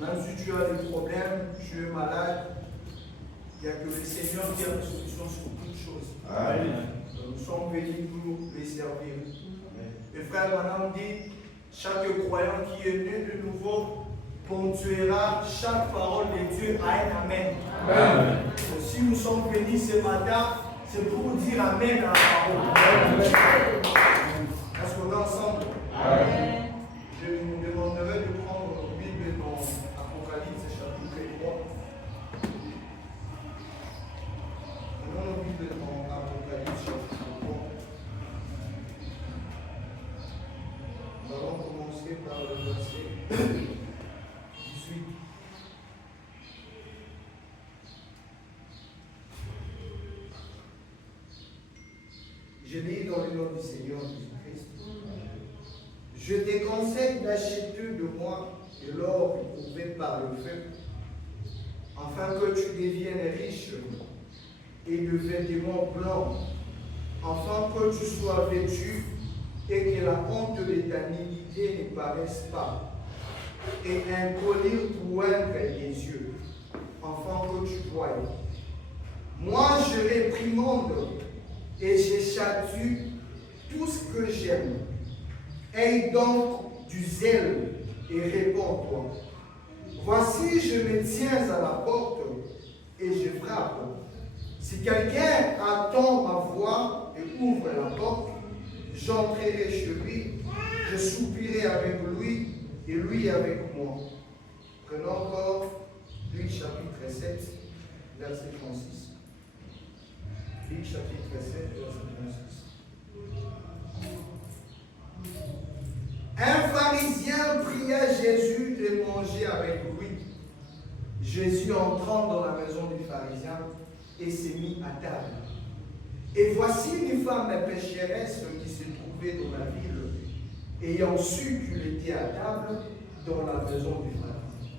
Même si tu as des problèmes, tu es malade, il n'y a que le Seigneur qui a la solution sur toutes choses. Amen. Nous sommes venus pour les servir. Et frère, madame dit, chaque croyant qui est né de nouveau ponctuera chaque parole de Dieu à un Amen. Amen. Donc, si nous sommes venus ce matin, c'est pour dire Amen à la parole. Est-ce qu'on est ensemble? Amen. Je vous demanderai de prendre notre Bible dans Apocalypse chapitre 3. Prenons notre Bible dans Apocalypse chapitre 3. Nous allons commencer par le verset 18. Je lis dans le nom du Seigneur Jésus-Christ. Je te conseille d'acheter de moi de l'or éprouvé par le feu, afin que tu deviennes riche, et de vêtements blancs, afin que tu sois vêtu et que la honte de ta nudité ne paraisse pas, et un collier pour oindre les yeux, afin que tu voies. Moi, je réprimande et je châtie tout ce que j'aime. Aie donc du zèle et réponds-toi. Voici, je me tiens à la porte et je frappe. Si quelqu'un attend ma voix et ouvre la porte, j'entrerai chez lui, je soupirai avec lui et lui avec moi. Prenons encore Luc chapitre 7, verset 36. Luc chapitre 7, verset 36. Un pharisien pria Jésus de manger avec lui. Jésus entrant dans la maison du pharisien et s'est mis à table. Et voici une femme pécheresse qui se trouvait dans la ville, ayant su qu'il était à table dans la maison du pharisien,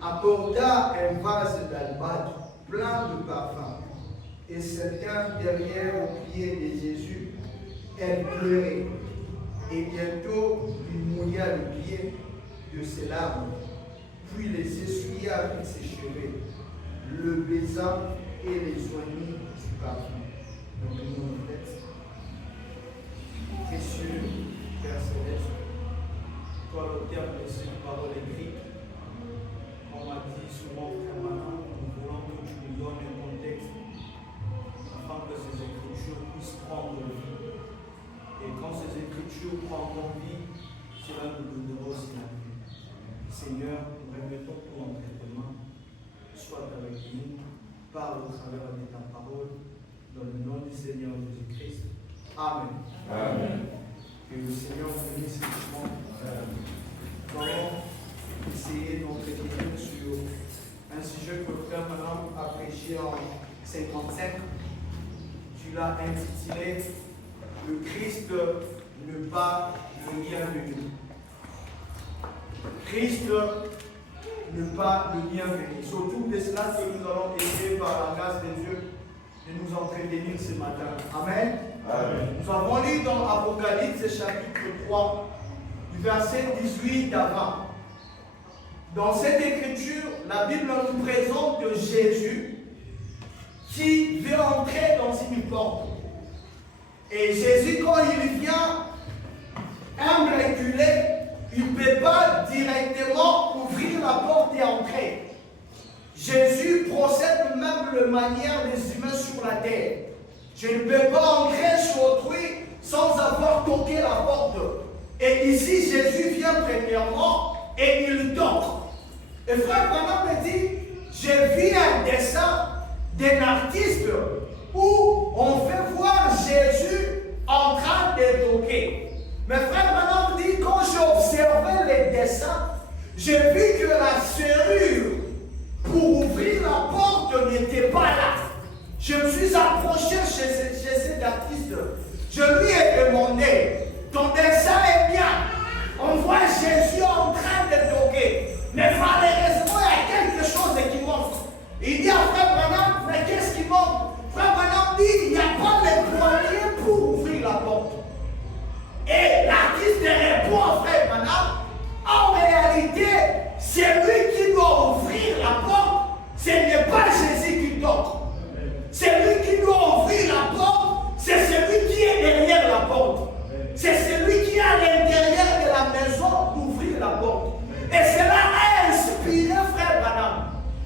apporta un vase d'albâtre plein de parfums et se tint derrière aux pieds de Jésus. Elle pleurait. Et bientôt, il mouilla le pied de ses larmes, puis les essuya avec ses cheveux, le baisa et les oignit du parfum. Donc, nous nous texte. Précieux Père Céleste, toi l'auteur de cette parole écrite, on m'a dit souvent, frère Manon, nous voulons que tu nous donnes un contexte, afin que ces écritures puissent prendre vie. Et quand ces écritures prendront vie, cela nous donnera aussi la vie. Seigneur, nous remettons tout entre tes mains. Sois avec nous, parle au travers de ta parole, dans le nom du Seigneur Jésus-Christ. Amen. Amen. Que le Seigneur bénisse richement. Nous allons essayer d'entretenir sur un sujet que le frère Manon a prêché en 55. Tu l'as intitulé le Christ ne pas le lien de nous. Christ ne pas le lien de nous. Surtout de cela que nous allons essayer par la grâce de Dieu de nous entretenir ce matin. Amen. Amen. Nous avons lu dans Apocalypse chapitre 3, du verset 18 à 20. Dans cette écriture, la Bible nous présente Jésus qui veut entrer dans une porte. Et Jésus, quand il vient, humble et reculé, il ne peut pas directement ouvrir la porte et entrer. Jésus procède de même manière des humains sur la terre. Je ne peux pas entrer chez autrui sans avoir toqué la porte. Et ici, Jésus vient premièrement et il toque. Et frère Branham me dit, j'ai vu un dessin d'un artiste où on fait voir Jésus en train de toquer. Mais frère Branham dit, quand j'ai observé les dessins, j'ai vu que la serrure pour ouvrir la porte n'était pas là. Je me suis approché chez cet artiste. Je lui ai demandé, ton dessin est bien. On voit Jésus en train de toquer. Mais malheureusement, il y a quelque chose qui manque. Il dit à frère Branham, mais qu'est-ce qui manque? Frère Branham dit, il n'y a pas de moyen pour ouvrir la porte. Et l'artiste répond à frère Branham, en réalité, c'est lui qui doit ouvrir la porte, ce n'est pas Jésus qui toque. Celui qui doit ouvrir la porte, c'est celui qui est derrière la porte. C'est celui qui est à l'intérieur de la maison d'ouvrir la porte. Et cela a inspiré Frère Branham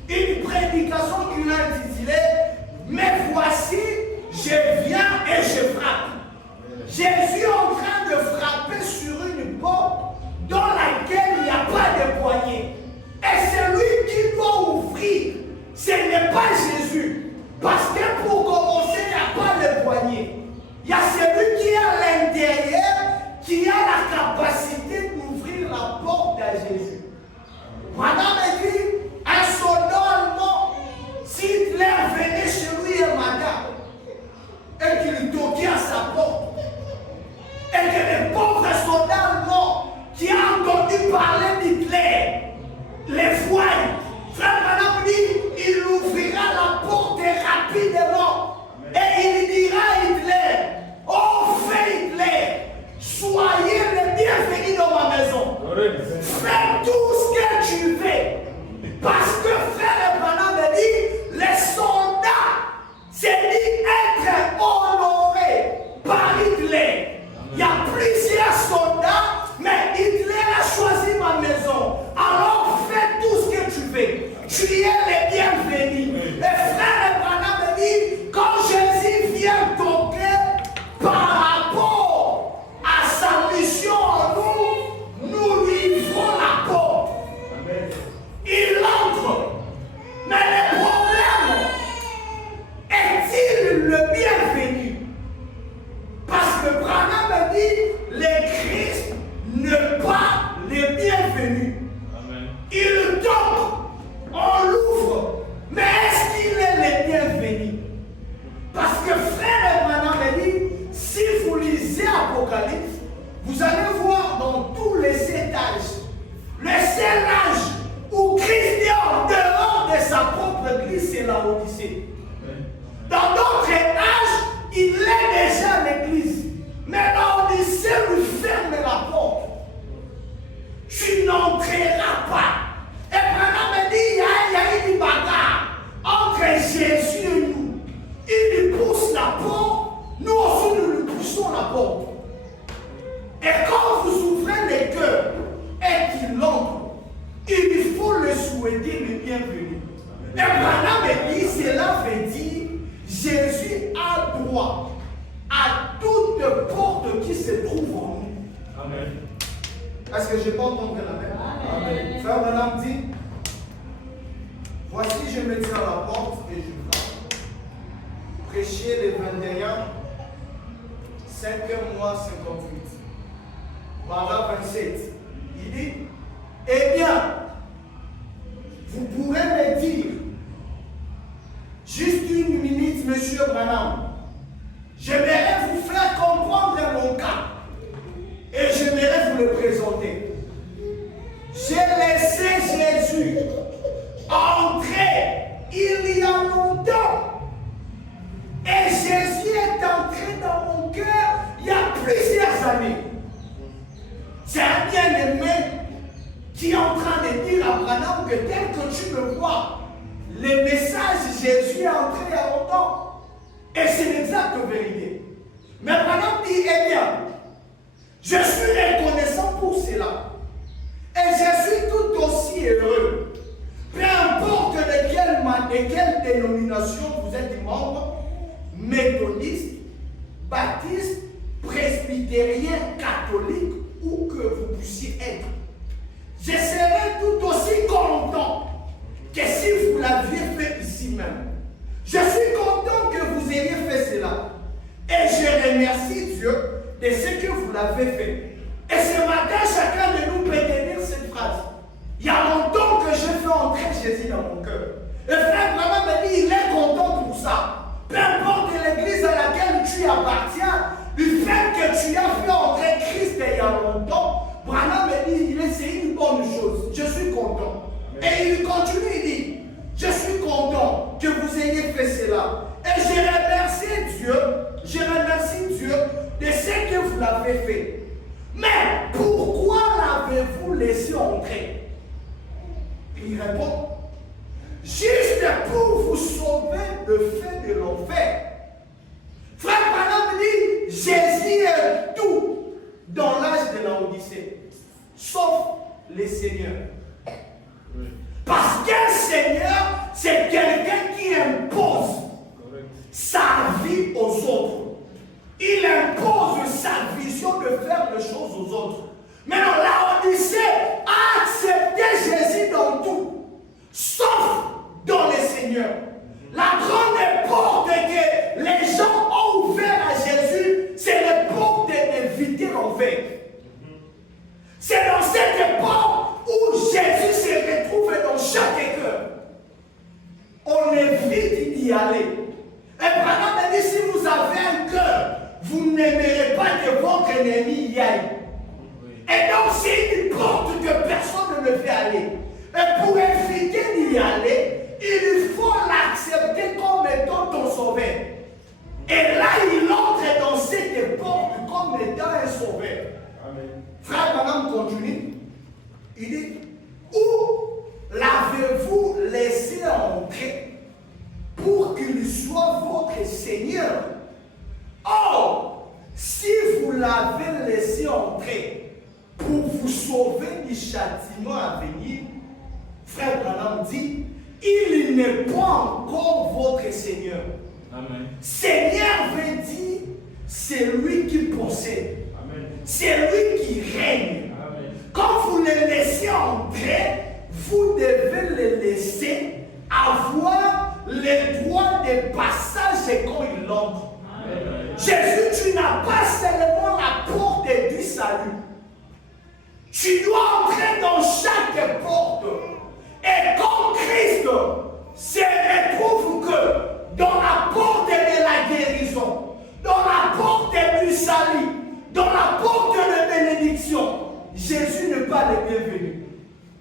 une prédication qu'il a intitulée « Mais voici, je viens et je frappe ». Jésus est en train de frapper sur une porte dans laquelle il n'y a pas de poignée. Et c'est lui qui doit ouvrir. Ce n'est pas Jésus. Parce que pour commencer, il n'y a pas de poignée. Il y a celui qui est à l'intérieur, qui a la capacité d'ouvrir la porte à Jésus. Madame a dit, un soldat allemand, si Hitler venait chez lui un matin et qu'il toquait à sa porte, et que les pauvres soldats allemands qui ont entendu parler d'Hitler les voient, Frère Branham dit, il ouvrira la porte rapidement et il dira à Hitler, oh frère Hitler, soyez le bienvenu dans ma maison. Fais tout ce que tu veux. Parce que Frère Branham dit, les soldats, c'est dit être honorés par Hitler. Il y a plusieurs soldats, mais Hitler a choisi ma maison. Alors fais tout ce que tu veux. Tu es le bienvenu. Et Frère Branham dit, quand Jésus vient toquer par rapport à sa mission en nous, nous livrons la porte. Il entre. Mais le problème, est-il le bienvenu? Parce que Branham dit, le Christ n'est pas le bienvenu. Il toque, on l'ouvre, mais est-ce qu'il est le bienvenu? Parce que Frère Branham dit, si vous lisez Apocalypse, vous allez voir dans tous les étages, le seul âge où Christ est en dehors de sa propre église, c'est la Odyssée. Dans d'autres âges, il est déjà à l'église. Mais l'Odyssée lui ferme la porte. Tu n'entreras pas. Et Branham dit, il y a une bagarre entre Jésus et nous. Il lui pousse la porte, nous aussi nous lui poussons la porte. Et quand vous ouvrez les cœurs et qu'il entre, il faut le souhaiter le bienvenu. Et Branham dit, cela veut dire, Jésus a droit à toute porte qui se trouve en nous. Amen. Est-ce que je peux entendre la même? Amen. Frère Branham dit, voici je me tiens à la porte et je frappe. Prêcher les 21, 5e mois 58. Paragraphe 27. Il dit, eh bien, vous pourrez me dire, juste une minute, monsieur Branham, j'aimerais vous faire comprendre mon cas et j'aimerais vous le présenter. J'ai laissé Jésus entrer il y a longtemps et Jésus est entré dans mon cœur il y a plusieurs années. C'est un bien-aimé qui est en train de dire à Branham que tel que tu me vois, le message Jésus est entré il y a longtemps. Et c'est l'exacte vérité. Mais Branham dit, eh bien, je suis reconnaissant pour cela. Et je suis tout aussi heureux. Peu importe de quelle dénomination vous êtes membre, méthodiste, baptiste, presbytérien, catholique, où que vous puissiez être. Je serai tout aussi content que si vous l'aviez fait ici même. Je suis content que vous ayez fait cela. Et je remercie Dieu de ce que vous l'avez fait. Et ce matin, chacun de nous peut tenir cette phrase. Il y a longtemps que je fais entrer Jésus dans mon cœur. Et Frère Branham me dit, il est content pour ça. Peu importe l'église à laquelle tu appartiens, du fait que tu as fait entrer Christ il y a longtemps, Branham me dit, c'est une bonne chose. Je suis content. Et il continue, il dit, je suis content que vous ayez fait cela. Et je remercie Dieu de ce que vous l'avez fait. Mais pourquoi l'avez-vous laissé entrer? Il répond, juste pour vous sauver le fait de l'enfer. Frère Branham dit, Jésus est tout dans l'âge de la Odyssée, sauf les seigneurs. Oui. Parce qu'un seigneur, c'est quelqu'un qui impose sa vie aux autres. Il impose sa vision de faire les choses aux autres. Maintenant, la Odyssée a accepté Jésus dans tout, sauf dans les seigneurs. La grande porte que les gens ont ouvert à Jésus, c'est la porte d'éviter l'enfer. C'est dans cette porte où Jésus se retrouve dans chaque cœur. On évite d'y aller. Et Branham a dit, si vous avez un cœur, vous n'aimerez pas que votre ennemi y aille. Et donc c'est une porte que personne ne veut aller. Et pour éviter d'y aller, il faut l'accepter comme étant ton sauveur. Et là, il entre dans cette porte comme étant un sauveur. Amen. Frère Branham continue. Il dit, où l'avez-vous laissé entrer pour qu'il soit votre Seigneur? Or, si vous l'avez laissé entrer pour vous sauver du châtiment à venir, Frère Branham dit, il n'est pas encore votre Seigneur. Amen. Seigneur veut dire, c'est lui qui possède. Amen. C'est lui qui règne. Amen. Quand vous le laissez entrer, vous devez le laisser avoir les droits de passage quand il entre. Amen. Jésus, tu n'as pas seulement la porte du salut. Tu dois entrer dans chaque porte. Et quand Christ se retrouve que dans la porte de la guérison, dans la porte du salut, dans la porte de bénédiction, Jésus n'est pas le bienvenu.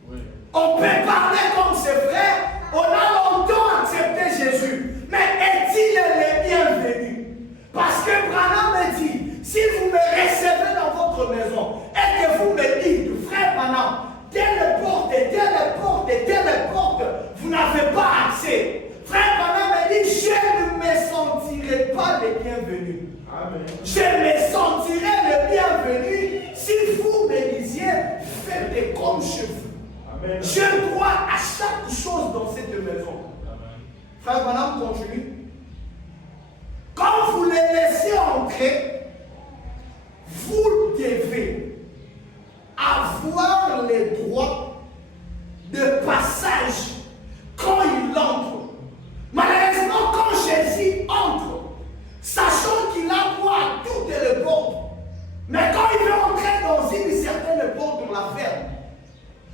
Oui. On peut parler comme ses frères, on a longtemps accepté Jésus, mais est-il le bienvenu? Parce que Branham me dit, si vous me recevez dans votre maison et que vous me dites, frère Branham, telle porte, vous n'avez pas accès. Frère Branham me dit, je ne me sentirai pas le bienvenu. Amen. Je me sentirai le bienvenu si vous me disiez, faites comme chez vous. Amen. Je crois à chaque chose dans cette maison. Amen. Frère Branham continue. Quand vous les laissez entrer, vous devez avoir les droits de passage quand il entre. Malheureusement, quand Jésus entre, sachant qu'il a droit à toutes les portes, mais quand il veut entrer dans une certaine porte, on la ferme.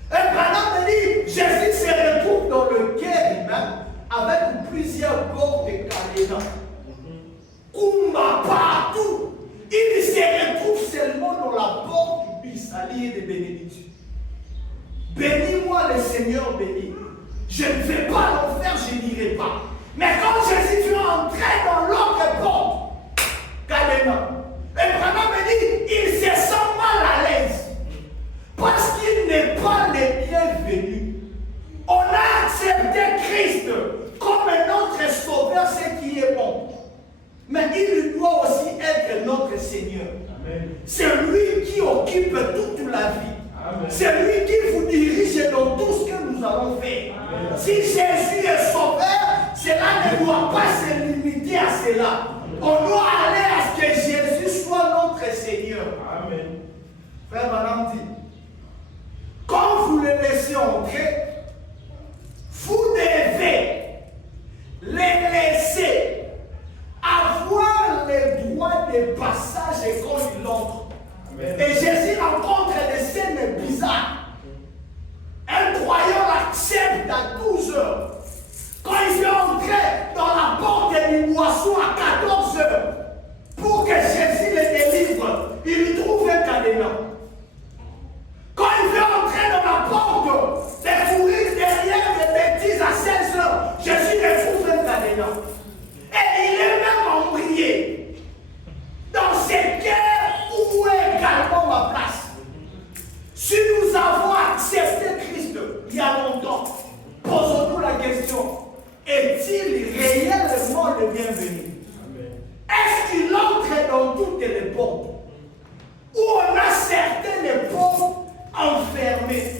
Et Branham dit, Jésus se retrouve dans le cœur humain avec plusieurs portes cadenas. Kumba partout. Il se retrouve seulement dans la porte du salut et de bénédiction. Bénis-moi le Seigneur béni. Je ne vais pas l'enfer, je n'irai pas. Mais quand Jésus veut entrer dans l'autre porte, cadenas, et Branham me dit, il se sent mal à l'aise. Parce qu'il n'est pas le bienvenu. On a accepté Christ comme notre sauveur, ce qui est bon. Mais il doit aussi être notre Seigneur. Amen. C'est lui qui occupe toute la vie. Amen. C'est lui qui vous dirige dans tout ce que nous allons faire. Amen. Si Jésus est sauveur, cela ne doit pas se limiter à cela. On doit aller à ce que Jésus soit notre Seigneur. Amen. Frère Madame dit, quand vous le laissez entrer, vous devez les laisser avoir les droits de passage quand il entre. Amen. Et Jésus rencontre des scènes bizarres. Un croyant l'accepte à 12 heures. Quand il veut entrer dans la porte du boisson à 14 heures, pour que Jésus le délivre, il lui trouve un cadenas. Quand il veut entrer dans la porte des de bienvenue. Amen. Est-ce qu'il entre dans toutes les portes? Où on a certaines portes enfermées.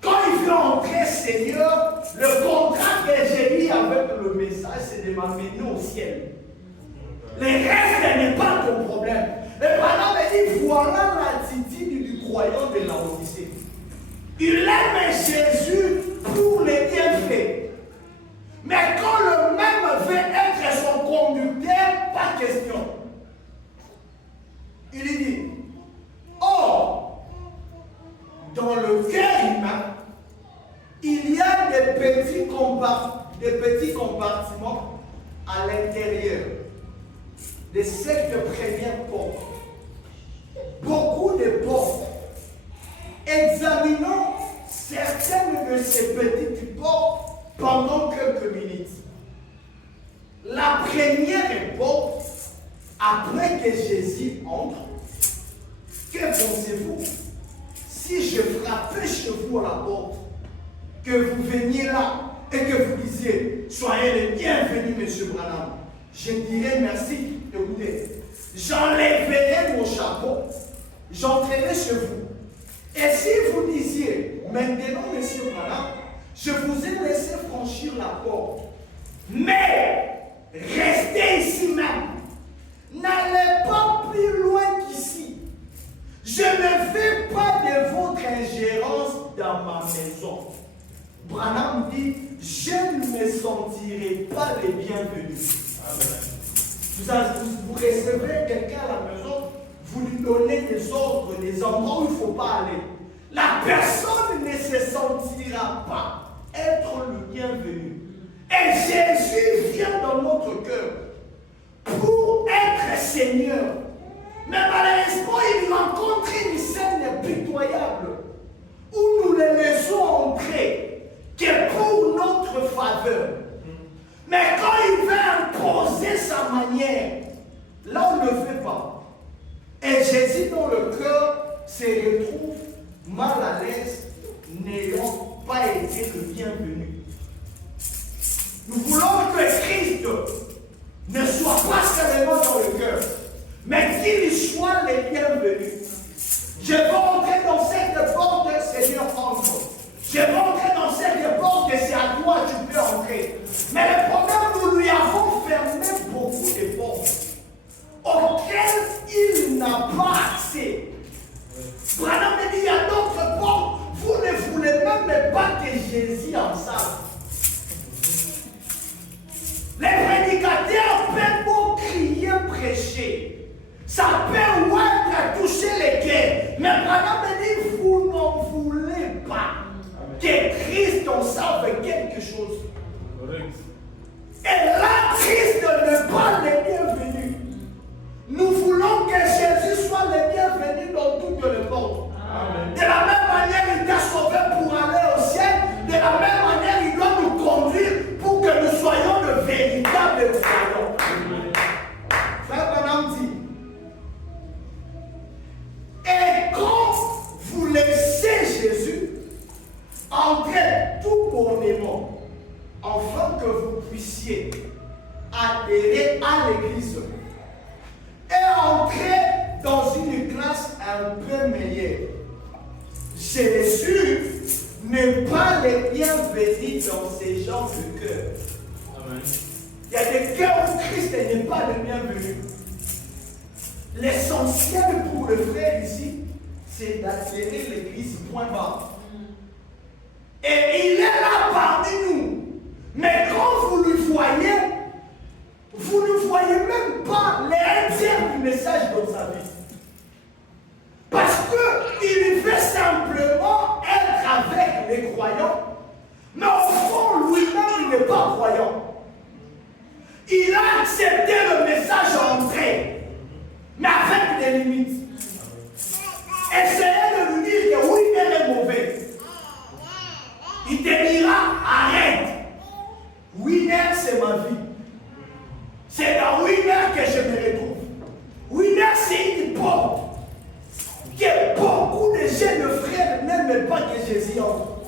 Quand il veut entrer, Seigneur, le contrat que j'ai mis avec le message, c'est de m'amener au ciel. Le reste n'est pas ton problème. Le Branham me dit, voilà l'attitude du croyant de Laodicée. Il aime Jésus pour les bienfaits. Mais quand le même veut être son conducteur, pas question. Il lui dit, oh, dans le cœur humain, il y a des petits compartiments à l'intérieur de cette première porte. Beaucoup de portes. Examinons certaines de ces petites portes pendant quelques minutes. La première porte, après que Jésus entre, que pensez-vous? Si je frappais chez vous à la porte, que vous veniez là et que vous disiez, soyez les bienvenus, M. Branham, je dirais merci. Écoutez, j'enlèverai mon chapeau, j'entrerai chez vous. Et si vous disiez, maintenant, M. Branham, je vous ai laissé franchir la porte, mais restez ici même, n'allez pas plus loin qu'ici. Je ne veux pas de votre ingérence dans ma maison. Branham dit, je ne me sentirai pas les bienvenus. Vous recevez quelqu'un à la maison, vous lui donnez des ordres, des endroits où il ne faut pas aller. La personne ne se sentira pas être le bienvenu. Et Jésus vient dans notre cœur pour être Seigneur. Mais malheureusement, il rencontre une scène pitoyable où nous les laissons entrer, qui est pour notre faveur. Mais quand il veut imposer sa manière, là on ne le fait pas. Et Jésus dans le cœur se retrouve mal à l'aise, n'ayant pas été le bienvenu. Nous voulons que Christ ne soit pas seulement dans le cœur, mais qu'il soit les bienvenus. Je vais entrer dans cette porte, Seigneur, entre. Je vais entrer dans cette porte et c'est à toi que tu peux entrer. Mais le problème, nous lui avons fermé beaucoup de portes auxquelles il n'a pas accès. Branham me dit, il y a d'autres portes, vous ne voulez même pas que Jésus en sache. Les prédicateurs peuvent beau crier, prêcher. Ça peut ouais, toucher les cœurs. Mais Branham me dit, vous n'en voulez pas que Christ en sache quelque chose. Et là, Christ n'est pas le bienvenu. Nous voulons que Jésus soit le bienvenu dans toutes les portes. De la même manière, il t'a sauvé pour aller au ciel. De la même manière, il doit nous conduire pour que nous soyons de véritables croyants. Frère Branham dit, et quand vous laissez Jésus entrer tout bonnement, afin que vous puissiez adhérer à l'Église et entrer dans une classe un peu meilleure. Jésus n'est pas le bienvenu dans ces genres de cœur. Amen. Il y a des cœurs où Christ n'est pas le bienvenu. L'essentiel pour le frère ici, c'est d'attirer l'Église, point barre. Et il est là parmi nous. Mais quand vous le voyez, vous ne voyez même pas les tiers du message dans sa vie. Parce qu'il veut simplement être avec les croyants, mais au fond, lui-même, il n'est pas croyant. Il a accepté le message entré, mais avec des limites. Essayez de lui dire que oui, il est mauvais. Il te dira, arrête. Winner, c'est ma vie. C'est dans Winner que je me retrouve. Winner, c'est une porte que beaucoup de jeunes frères n'aiment pas que Jésus entre.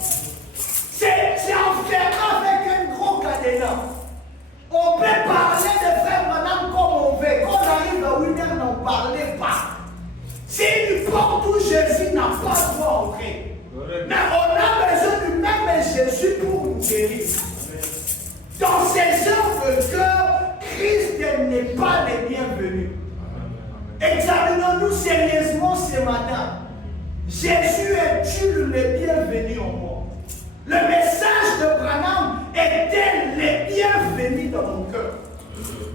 C'est enfermé avec un gros cadenas. On peut parler où Jésus n'a pas droit entrer. Mais on a besoin du même Jésus pour nous guérir. Dans ces heures de cœur, Christ n'est pas le bienvenu. Examinons-nous sérieusement ce matin. Jésus est-il le bienvenu en moi? Le message de Branham est-il le bienvenu dans mon cœur?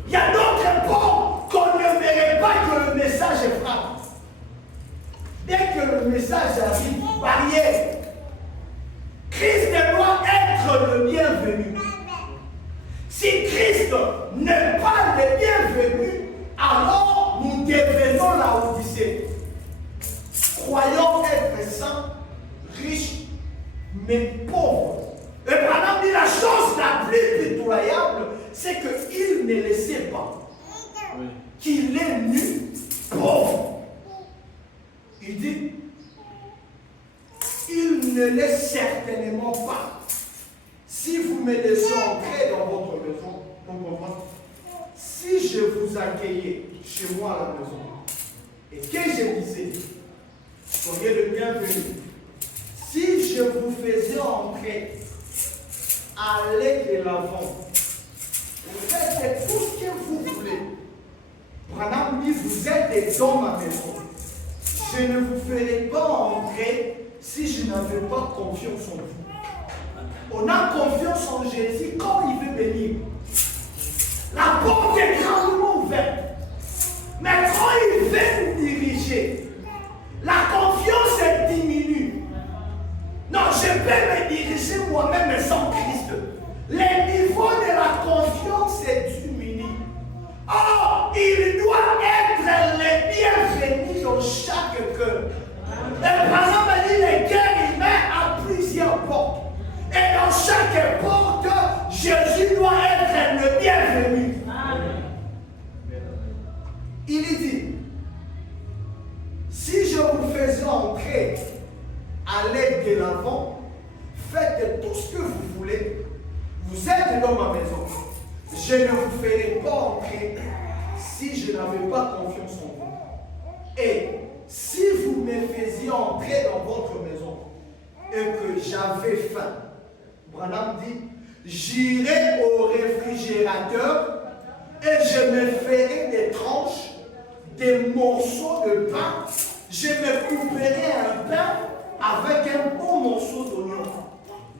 Il y a d'autres portes qu'on ne verrait pas que le message frappe. Dès que le message arrive, barrière. Christ doit être le bienvenu. Si Christ n'est pas le bienvenu, alors nous devenons la Odyssée. Croyons être saints, riches, mais pauvres. Et Branham dit la chose la plus pitoyable, c'est qu'il ne le sait pas. Qu'il est nu, pauvre. Il dit, il ne l'est certainement pas. Si vous me laissez entrer dans votre maison, pour comprendre, si je vous accueillais chez moi à la maison, et que je disais, soyez le bienvenu, si je vous faisais entrer, allez de l'avant, faites tout ce que vous voulez. Branham dit, vous êtes dans ma maison. Je ne vous ferai pas entrer si je n'avais pas confiance en vous. On a confiance en Jésus quand il veut bénir. La porte est grandement ouverte. Mais quand il veut nous diriger, la confiance est diminue. Non, je peux me diriger moi-même sans Christ. Le niveau de la confiance est diminué. Or, il doit être le bienvenu dans chaque cœur. Et par exemple, le cœur humain a plusieurs portes. Et dans chaque porte, Jésus doit être le bienvenu. Il dit, si je vous faisais entrer à l'aide de l'avant, faites tout ce que vous voulez. Vous êtes dans ma maison. Je ne vous ferai pas entrer si je n'avais pas confiance en vous. Et si vous me faisiez entrer dans votre maison et que j'avais faim, Branham dit, j'irai au réfrigérateur et je me ferai des tranches, des morceaux de pain. Je me couperai un pain avec un bon morceau d'oignon.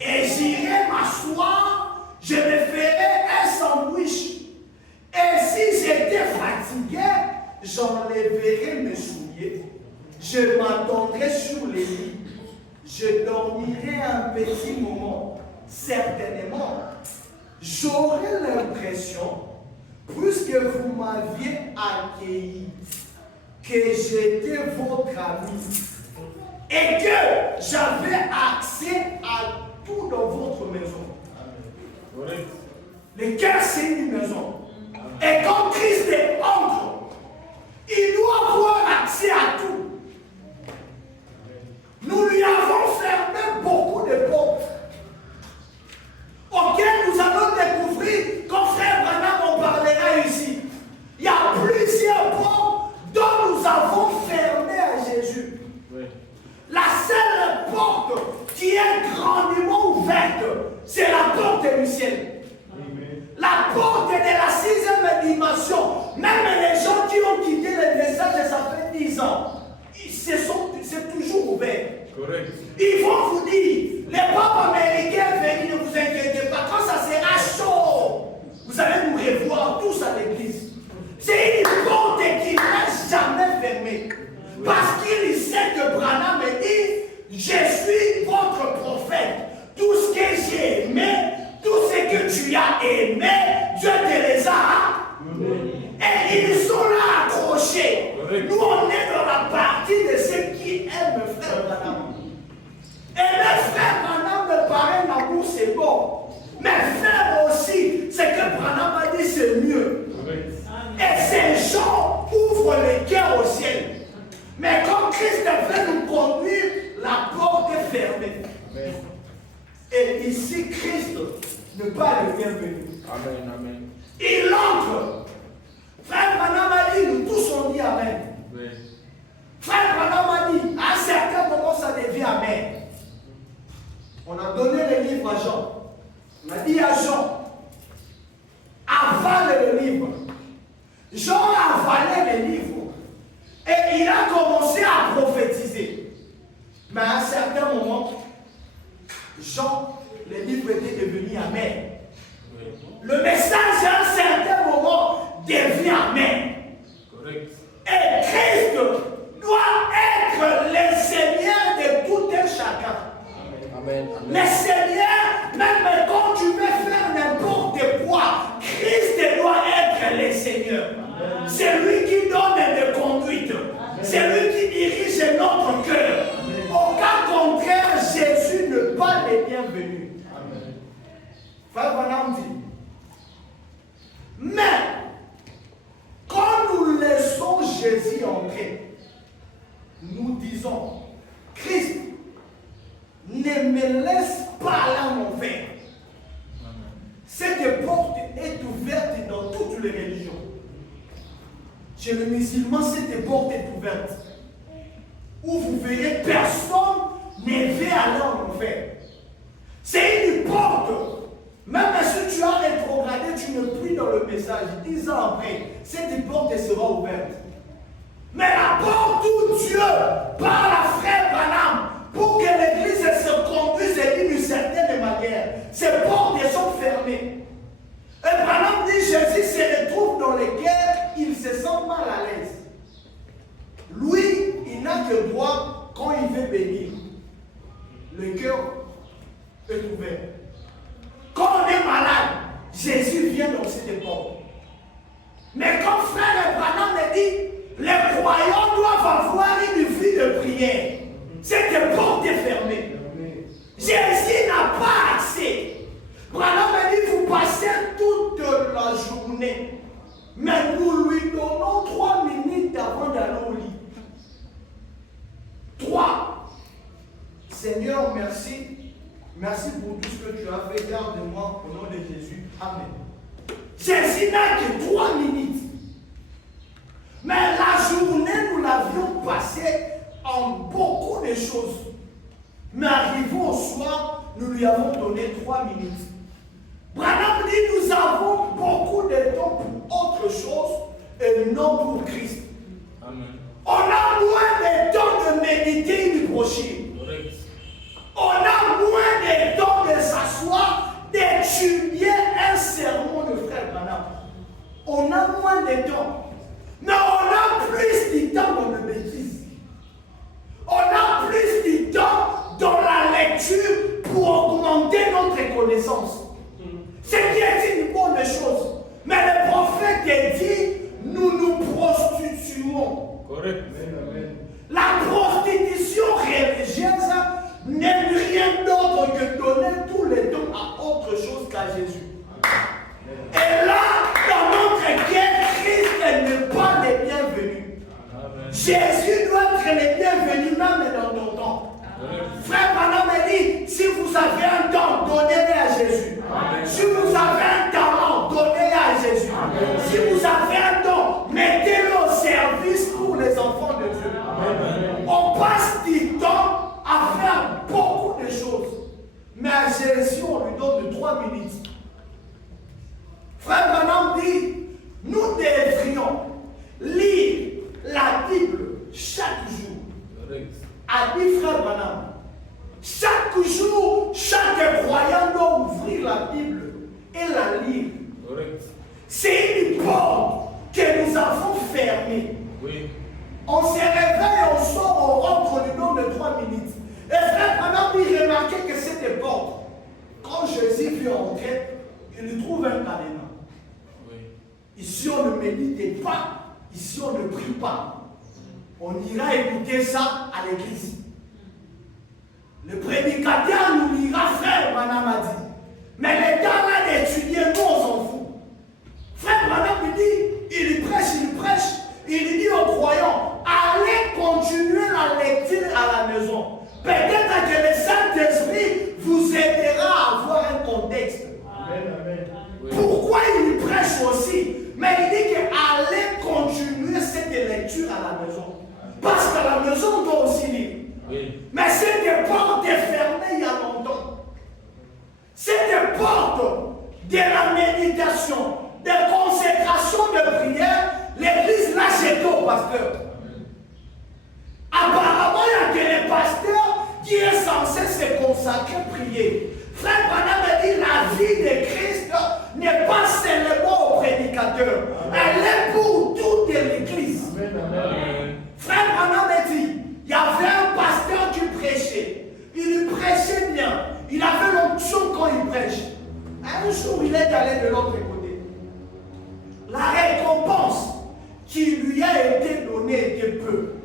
Et j'irai m'asseoir, je me ferai un sandwich. Et si j'étais fatigué, j'enlèverai mes souliers. Je m'attendrai sur les lits. Je dormirai un petit moment. Certainement, j'aurais l'impression, puisque vous m'aviez accueilli, que j'étais votre ami et que j'avais accès à tout dans votre maison. Le cœur, c'est une maison. Et quand Christ entre, il doit avoir accès à tout. Nous lui avons fermé beaucoup de portes auxquelles nous allons découvrir quand frère Branham en parlera ici. Il y a plusieurs portes dont nous avons fermé à Jésus. Oui. La seule porte qui est grandement ouverte, c'est la porte du ciel. La porte de la 6e dimension. Même les gens qui ont quitté le message, ça fait 10 ans. C'est toujours ouvert. Correct. Ils vont vous dire, les papes américains venus, ne vous inquiétez pas, quand ça sera chaud, vous allez nous revoir tous à l'église. C'est une porte qui n'est jamais fermée. Parce qu'il sait que Branham me dit, je suis votre prophète. Tout ce que j'ai aimé, tout ce que tu as aimé, Dieu te les a. Et ils sont là accrochés. Nous, on est dans la partie de ceux qui aiment frère Branham. Et le frère Branham me paraît un amour, c'est bon. Mais faire aussi, ce que Branham a dit, c'est mieux. Et ces gens ouvrent les cœurs au ciel. Mais quand Christ veut nous conduire, la porte est fermée. Et ici, Christ n'est pas le bienvenu. Amen, amen. Il entre. Frère Branham a dit, nous tous on dit Amen. Oui. Frère Branham a dit, à Il a dit à Jean, avale le livre. Jean a avalé le livre. Et il a commencé à prophétiser. Mais à un certain moment, Jean, le livre était devenu amer. Le message à un certain moment devient amer. Et Christ doit être le Seigneur de tout un chacun. Amen. Le Seigneur, même quand tu veux faire n'importe quoi, Christ doit être le Seigneur. C'est lui qui donne des conduites. C'est lui qui dirige notre cœur. Au cas contraire, Jésus n'est pas le bienvenu. Frère Branham dit, mais quand nous laissons Jésus entrer, nous disons, Christ, ne me laisse pas là mon frère. Cette porte est ouverte dans toutes les religions. Chez les musulmans, cette porte est ouverte. Où vous verrez, personne ne veut aller en enfer. C'est une porte. Même si tu as rétrogradé, tu ne pries dans le message. 10 ans après, cette porte sera ouverte. Mais la porte où Dieu parle à frère Branham pour que l'église se conduise d'une certaine manière, ces portes sont fermées. Et Branham dit, Jésus se retrouve dans lesquelles il se sent mal à l'aise. Lui, il n'a que droit quand il veut bénir. Le cœur est ouvert. Quand on est malade, Jésus vient dans cette porte. Mais quand frère Branham me dit, les croyants doivent avoir une vie de prière. Cette porte est fermée. Jésus n'a pas accès. Branham me dit, vous passez toute la journée. Mais nous lui donnons 3 minutes avant d'aller au lit. 3. Seigneur, merci. Merci pour tout ce que tu as fait. Garde-moi au nom de Jésus. Amen. Jésus n'a que 3 minutes. Mais la journée, nous l'avions passée en beaucoup de choses. Mais arrivons au soir, nous lui avons donné 3 minutes. Branham dit, nous avons beaucoup de temps pour autre chose et non pour Christ. Amen. On a moins de temps de méditer une brochure. On a moins de temps de s'asseoir, d'étudier un sermon de frère Branham. On a moins de temps. Mais on a plus de temps dans le bêtise. On a plus de temps dans la lecture pour augmenter notre connaissance. Ce qui est une bonne chose. Mais le prophète dit, nous nous prostituons. Correct. La prostitution religieuse n'est rien d'autre que donner tout le temps à autre chose qu'à Jésus. Et là, dans notre guerre, Christ n'est pas le bienvenu. Jésus doit être le bienvenu même dans nos temps. Frère Branham me dit, si vous avez un temps, donnez-le à Jésus. Si vous avez un talent, donnez-le à Jésus. Si vous avez un don, mettez-le au service pour les enfants de Dieu. On passe du temps à faire beaucoup de choses. Mais à Jésus, on lui donne de 3 minutes. Frère Branham dit, nous devrions lire la Bible chaque jour. A dit frère Branham, chaque jour, chaque croyant doit ouvrir la Bible et la lire. C'est une porte que nous avons fermée. Oui. On se réveille, on sort, on rentre du nom de 3 minutes. Et frère Branham, il remarquait que cette porte, quand Jésus vient entrer, il lui trouve un cadenas. Oui. Ici, on ne médite pas, ici, on ne prie pas. On ira écouter ça à l'église. Le prédicateur nous lira, frère Branham a dit. Mais les gars là d'étudier, nous on s'en fout. Frère Branham lui dit, il prêche. Il dit aux croyants, allez continuer la lecture à la maison. Peut-être que le Saint-Esprit vous aidera à avoir un contexte. Amen. Oui. Pourquoi il prêche aussi? Mais il dit que allez continuer cette lecture à la maison. Parce qu'à la maison, on doit aussi lire. Oui. Mais cette porte est fermée il y a longtemps. Cette porte de la méditation, de consécration de prière, l'église l'a jeté au pasteur. Apparemment, il y a que le pasteur qui est censé se consacrer, prier. Frère Branham a dit la vie de Christ n'est pas seulement au prédicateur, elle est pour toute l'église. Frère Branham a dit, il y avait un pasteur qui prêchait, il prêchait bien, il avait l'onction quand il prêche. Un jour, il est allé de l'autre côté. La récompense qui lui a été donnée était peu.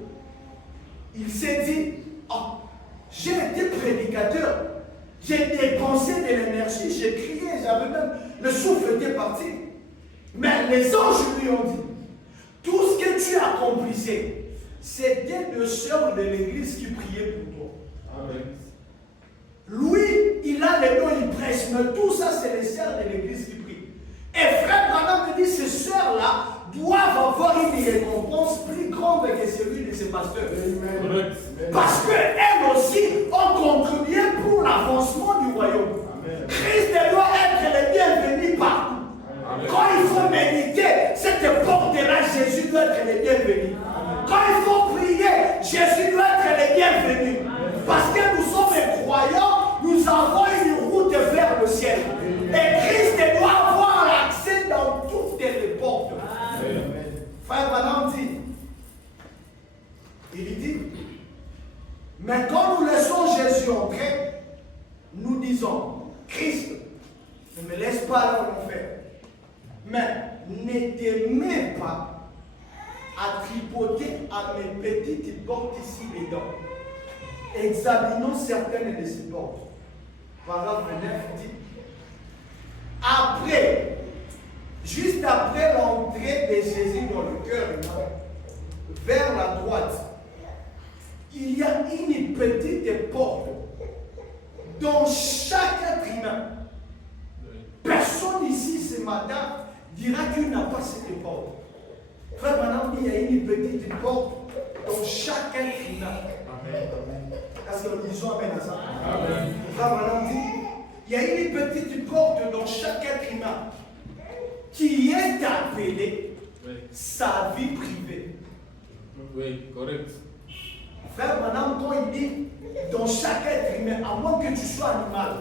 Il s'est dit, oh, j'ai été prédicateur, j'ai dépensé de l'énergie, j'ai crié, j'avais même, le souffle était parti. Mais les anges lui ont dit, tout ce que tu accomplissais, c'était deux sœurs de l'église qui priaient pour toi. Amen. Lui, il a les dons, il prêche, mais tout ça, c'est les sœurs de l'église qui prient. Et frère Branham me dit, ces sœurs-là doivent avoir une récompense plus grande que celui de ses pasteurs. Amen. Parce qu'elles aussi ont contribué pour l'avancement du royaume. Amen. Christ doit être le bienvenu partout. Amen. Quand il faut méditer, cette porte-là, Jésus doit être le bienvenu. Amen. Quand il faut prier, Jésus doit être le bienvenu. Amen. Parce que nous sommes croyants, nous avons une route vers le ciel. Amen. Et Christ doit avoir accès dans toutes les portes. Amen. Frère Branham dit, il dit, mais quand nous laissons Jésus entrer, nous disons, Christ, ne me laisse pas aller en enfer. Mais ne te mets pas à tripoter à mes petites portes ici dedans. Examinons certaines de ces portes. Paragraphe 29 dit, après, juste après l'entrée de Jésus dans le cœur humain, vers la droite, il y a une petite porte dans chaque être humain. Personne ici ce matin dira qu'il n'a pas cette porte. Frère Branham dit, il y a une petite porte dans chaque être humain. Amen. Est-ce que nous disons Amen à ça? Amen. Frère Branham dit, il y a une petite porte dans chaque être humain qui est appelée sa vie privée. Oui, correct. Frère Branham, quand il dit dans chaque être humain, à moins que tu sois animal,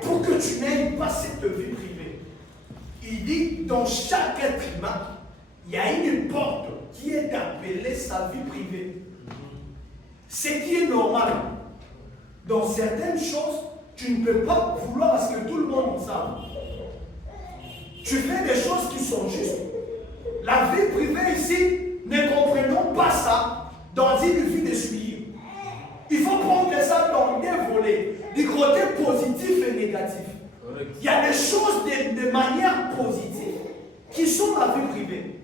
pour que tu n'aies pas cette vie privée, il dit dans chaque être humain, il y a une porte qui est appelée sa vie privée. Ce qui est normal. Dans certaines choses, tu ne peux pas vouloir à ce que tout le monde en sache. Tu fais des choses qui sont justes. La vie privée ici, ne comprenons pas ça dans une vie de suivi. Il faut prendre ça dans deux volets, du côté positif et négatif. Il y a des choses de manière positive qui sont la vie privée.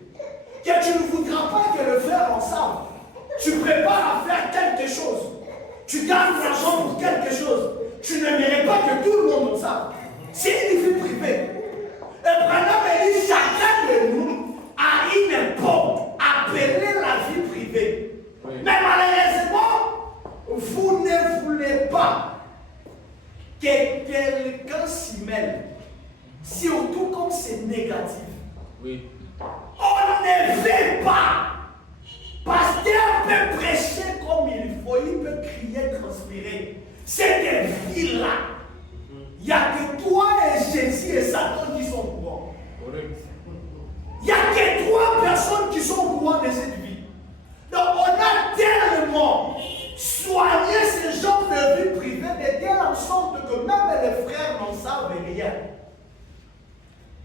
Que tu ne voudras pas que le faire ensemble. Tu prépares à faire quelque chose. Tu gagnes de l'argent pour quelque chose. Tu n'aimerais pas que tout le monde en sache. C'est une vie privée. Et Branham dit, chacun de nous a une porte appelée la vie privée. Oui. Mais malheureusement, vous ne voulez pas que quelqu'un s'y mêle. Surtout quand c'est négatif. Oui. On ne veut pas. Pasteur peut prêcher comme il faut, il peut crier, transpirer. Cette vie-là, il n'y a que toi et Jésus et Satan qui sont au courant. Il n'y a que 3 personnes qui sont au courant de cette vie. Donc on a tellement soigné ce genre de vie privée de telle sorte que même les frères n'en savent rien.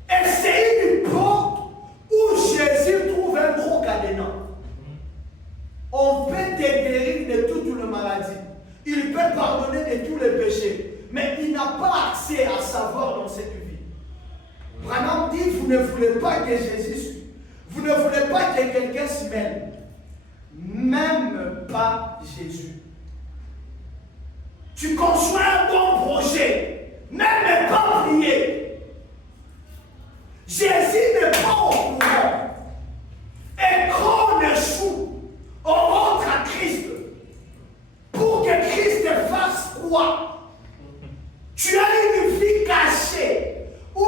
Et c'est une porte où Jésus trouve un gros cadenas. On peut te guérir de toutes les maladies. Il peut pardonner de tous les péchés. Mais il n'a pas accès à savoir dans cette vie. Branham dit, vous ne voulez pas que Jésus, vous ne voulez pas que quelqu'un se mêle. Même pas Jésus. Tu conçois un bon projet, même pas prier. Jésus n'est pas au courant. Et quand on échoue, on rentre à Christ. Pour que Christ fasse quoi? Tu as une vie cachée où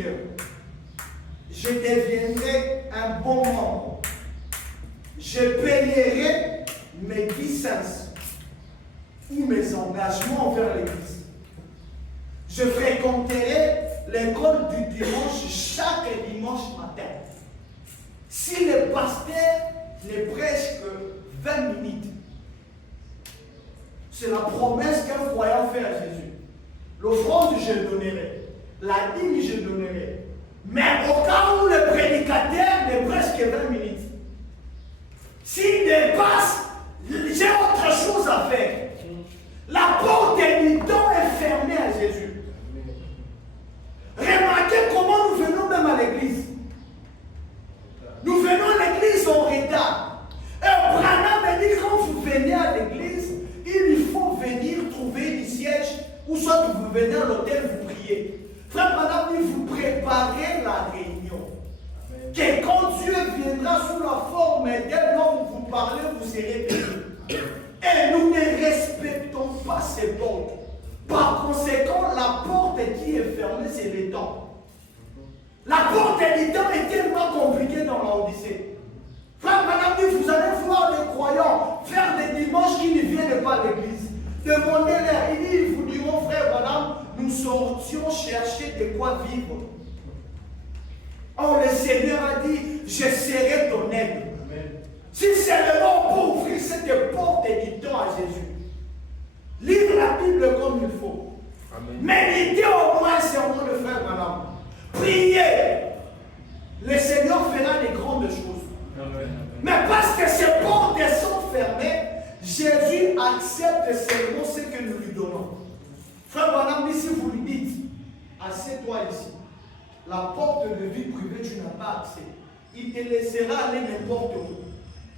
Seigneur, je deviendrai un bon membre. Je payerai mes licences ou mes engagements envers l'Église. Je fréquenterai l'école du dimanche chaque dimanche matin. Si le pasteur ne prêche que 20 minutes, c'est la promesse qu'un croyant fait à Jésus. L'offrande, je donnerai. La dîme, je donnerai. Mais au cas où le prédicateur ne prêche que 20 minutes, s'il dépasse, j'ai autre chose à faire. La porte du temps est fermée à Jésus. Remarquez comment nous venons même à l'église. Nous venons à l'église en retard. Et Branham dit quand vous venez à l'église, il faut venir trouver du siège ou soit vous venez à l'hôtel, vous priez. Frère Branham dit vous préparez la réunion. Que quand Dieu viendra sous la forme d'un homme, vous parlez, vous serez bénis. Et nous ne respectons pas ces portes. Par conséquent, la porte qui est fermée, c'est le temps. La porte du temps est tellement compliquée dans l'Odyssée. Frère Branham dit, vous allez voir des croyants faire des dimanches qui ne viennent pas à l'église. Demandez-leur, ils vous diront, frère Branham, nous sortions chercher de quoi vivre. Oh, le Seigneur a dit, je serai ton aide. Si seulement on peut ouvrir cette porte du temps à Jésus, lire la Bible comme il faut. Amen. Méditez au moins sur le frère Branham. Priez. Le Seigneur fera des grandes choses. Amen. Mais parce que ces portes sont fermées, Jésus accepte seulement ce que nous lui donnons. Frère Branham dit, si vous lui dites, assieds-toi ici, la porte de vie privée, tu n'as pas accès. Il te laissera aller n'importe où.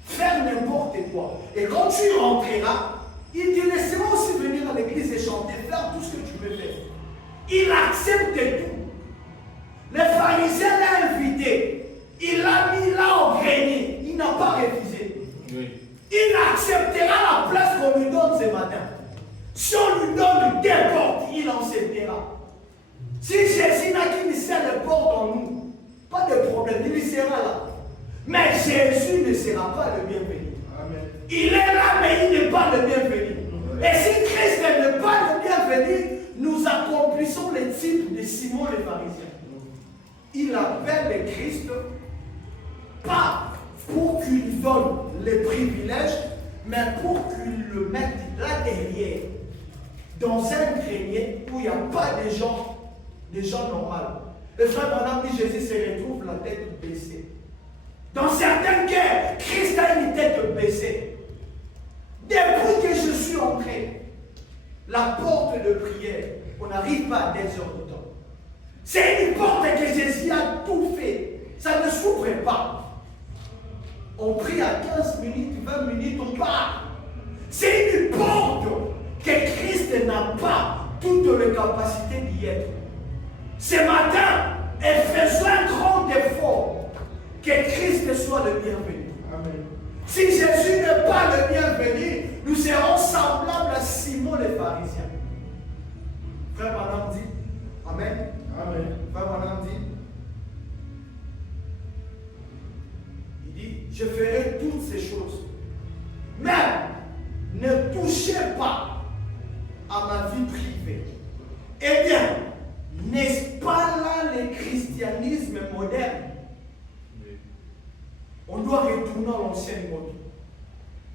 Faire n'importe quoi. Et quand tu rentreras, il te laissera aussi venir à l'église et chanter, faire tout ce que tu veux faire. Il accepte tout. Le pharisien l'a invité. Il l'a mis là au grenier. Il n'a pas refusé. Oui. Il acceptera la place qu'on lui donne ce matin. Si on lui donne des portes, il en acceptera. Si Jésus n'a qu'une seule porte en nous, pas de problème, il sera là. Mais Jésus ne sera pas le bienvenu. Amen. Il est là, mais il n'est pas le bienvenu. Amen. Et si Christ n'est pas le bienvenu, nous accomplissons le type de Simon le pharisien. Il appelle le Christ pas pour qu'il donne les privilèges, mais pour qu'il le mette là derrière, dans un grenier où il n'y a pas de gens normaux. Le frère Branham dit Jésus se retrouve la tête baissée. Dans certains cas, Christ a une tête baissée. Depuis que je suis entré, la porte de prière, on n'arrive pas à 10 heures de temps. C'est une porte que Jésus a tout fait. Ça ne s'ouvre pas. On prie à 15 minutes, 20 minutes, on part. C'est une porte que Christ n'a pas toute la capacité d'y être. Ce matin, faisons un grand effort que Christ soit le bienvenu. Amen. Si Jésus n'est pas le bienvenu, nous serons semblables à Simon le pharisien. Frère Branham dit, Amen. Amen. Frère Branham dit, il dit, je ferai toutes ces choses. Mais ne touchez pas à ma vie privée. Eh bien, n'est-ce pas là le christianisme moderne? On doit retourner à l'ancienne mode.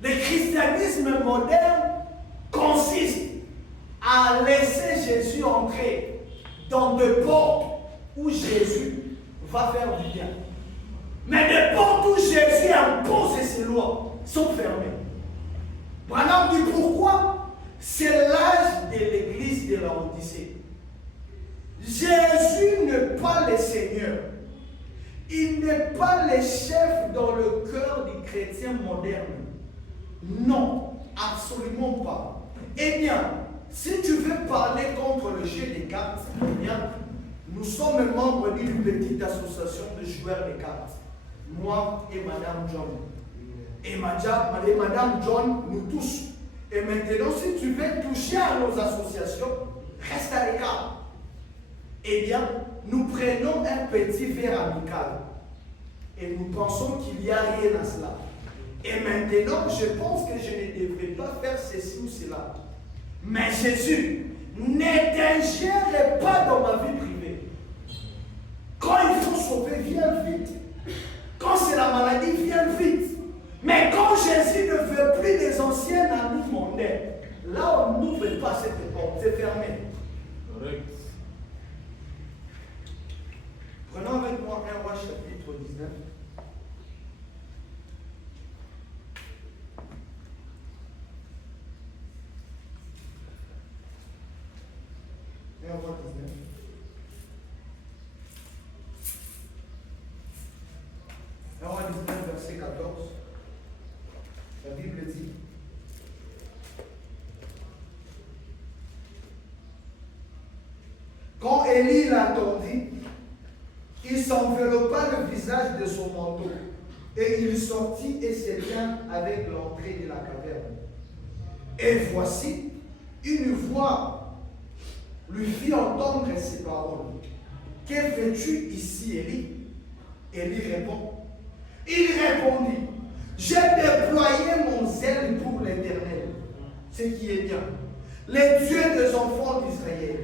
Le christianisme moderne consiste à laisser Jésus entrer dans des portes où Jésus va faire du bien. Mais des portes où Jésus impose ses lois sont fermées. Branham dit pourquoi? C'est l'âge de l'église de la Odyssée. Jésus n'est pas le Seigneur. Il n'est pas le chef dans le cœur des chrétiens modernes. Non, absolument pas. Eh bien, si tu veux parler contre le jeu des cartes, eh bien, nous sommes membres d'une petite association de joueurs de cartes. Moi et Madame John. Et Madame John nous touche. Et maintenant, si tu veux toucher à nos associations, reste à l'écart. Eh bien, nous prenons un petit verre amical et nous pensons qu'il n'y a rien à cela. Et maintenant, je pense que je ne devrais pas faire ceci ou cela. Mais Jésus, n'intergère pas dans ma vie privée. Quand il faut sauver, viens vite. Quand c'est la maladie, viens vite. Mais quand Jésus ne veut plus des anciens amis mondains, là on n'ouvre pas cette porte, c'est fermé. Correct. Prenons avec moi 1 Roi chapitre 19. Un Roi 19. Un Roi 19, verset 14. La Bible dit: quand Élie l'entendit, il s'enveloppa le visage de son manteau, et il sortit et se tint avec l'entrée de la caverne. Et voici, une voix lui fit entendre ces paroles: que fais-tu ici, Élie? Élie répond. Il répondit: j'ai déployé mon zèle pour l'Éternel, ce qui est bien, les dieux des enfants d'Israël.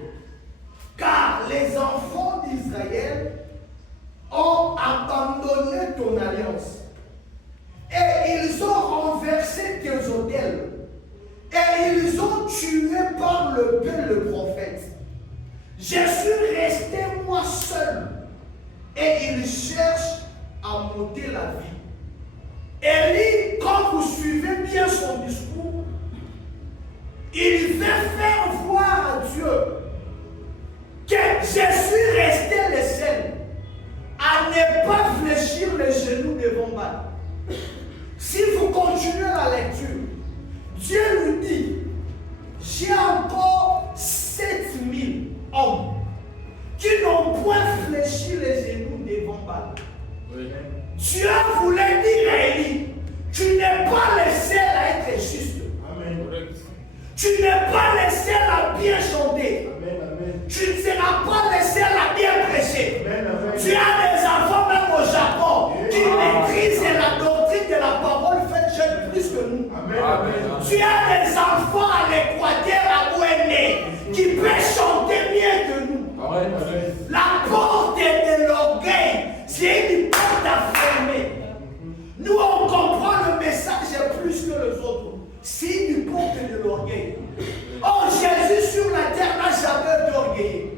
Car les enfants d'Israël ont abandonné ton alliance. Et ils ont renversé tes autels. Et ils ont tué par le père le prophète. Je suis resté moi seul. Et ils cherchent à m'ôter la vie. Élie, quand vous suivez bien son discours, il veut faire voir à Dieu que je suis resté le seul à ne pas fléchir les genoux devant Baal. Si vous continuez la lecture, Dieu nous dit: j'ai encore 7000 hommes qui n'ont point fléchi les genoux devant Baal. Oui. Dieu voulait dire à Élie: tu n'es pas le seul à être juste. Amen. Correct. Tu n'es pas le seul à bien chanter. Amen. Amen. Tu ne seras pas le seul à bien prêcher. Amen. Amen. Tu as des enfants même au Japon qui maîtrisent la doctrine de la parole faite jeune plus que nous. Amen. Amen. Tu as des enfants à l'Équateur, à Ouéné, qui peuvent chanter mieux que nous. Amen. Amen. La porte de l'orgueil, c'est une porte à fermer. Nous, on comprend le message plus que les autres. C'est une porte de l'orgueil. Oh, Jésus sur la terre n'a jamais été orgueilleux.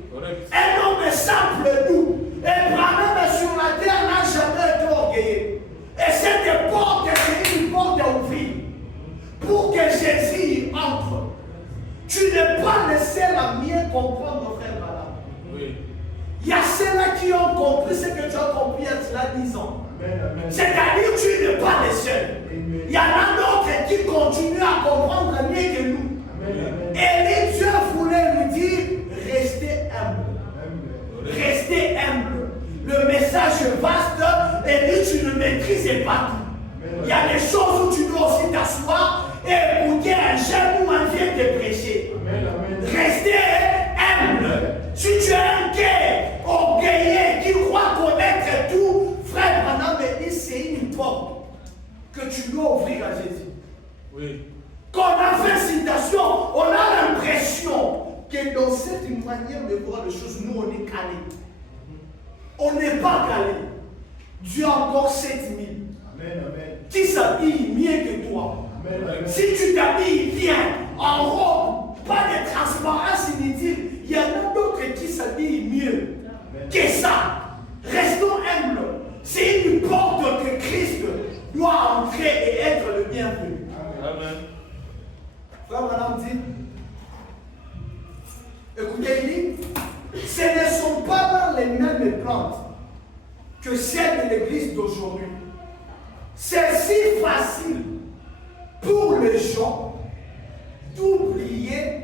Un homme simple, nous. Abraham sur la terre n'a jamais été orgueilleux. Et cette porte, c'est une porte à ouvrir pour que Jésus entre. Tu n'es pas le seul à mieux comprendre, mon frère Madame. Oui. Il y a ceux-là qui ont compris ce que tu as compris il y a cela 10 ans. C'est-à-dire que tu n'es pas le seul. Il y en a d'autres qui continuent à comprendre mieux que nous. Et Dieu voulait lui dire: restez humble. Restez humble. Le message est vaste et lui, tu ne maîtrises pas tout. Il y a des choses où tu dois aussi t'asseoir et écouter un jeune ou un vieux te prêcher. Restez humble. Si tu es un gay orgueilleux qui croit connaître tout, frère Branham me dit: c'est une porte que tu dois ouvrir à Jésus. Oui. Quand on a fait citation, on a l'impression que dans cette manière de voir les choses, nous on est calés. On n'est pas calés. Dieu a encore 7000 qui s'habillent mieux que toi. Amen. Si tu t'habilles bien, en robe, pas de transparence inutile, il y en a d'autres qui s'habillent mieux que ça. Restons humbles. C'est une porte que Christ doit entrer et être le bienvenu. Amen. Frère Madame dit: écoutez, il dit, ce ne sont pas dans les mêmes plantes que celles de l'église d'aujourd'hui. C'est si facile pour les gens d'oublier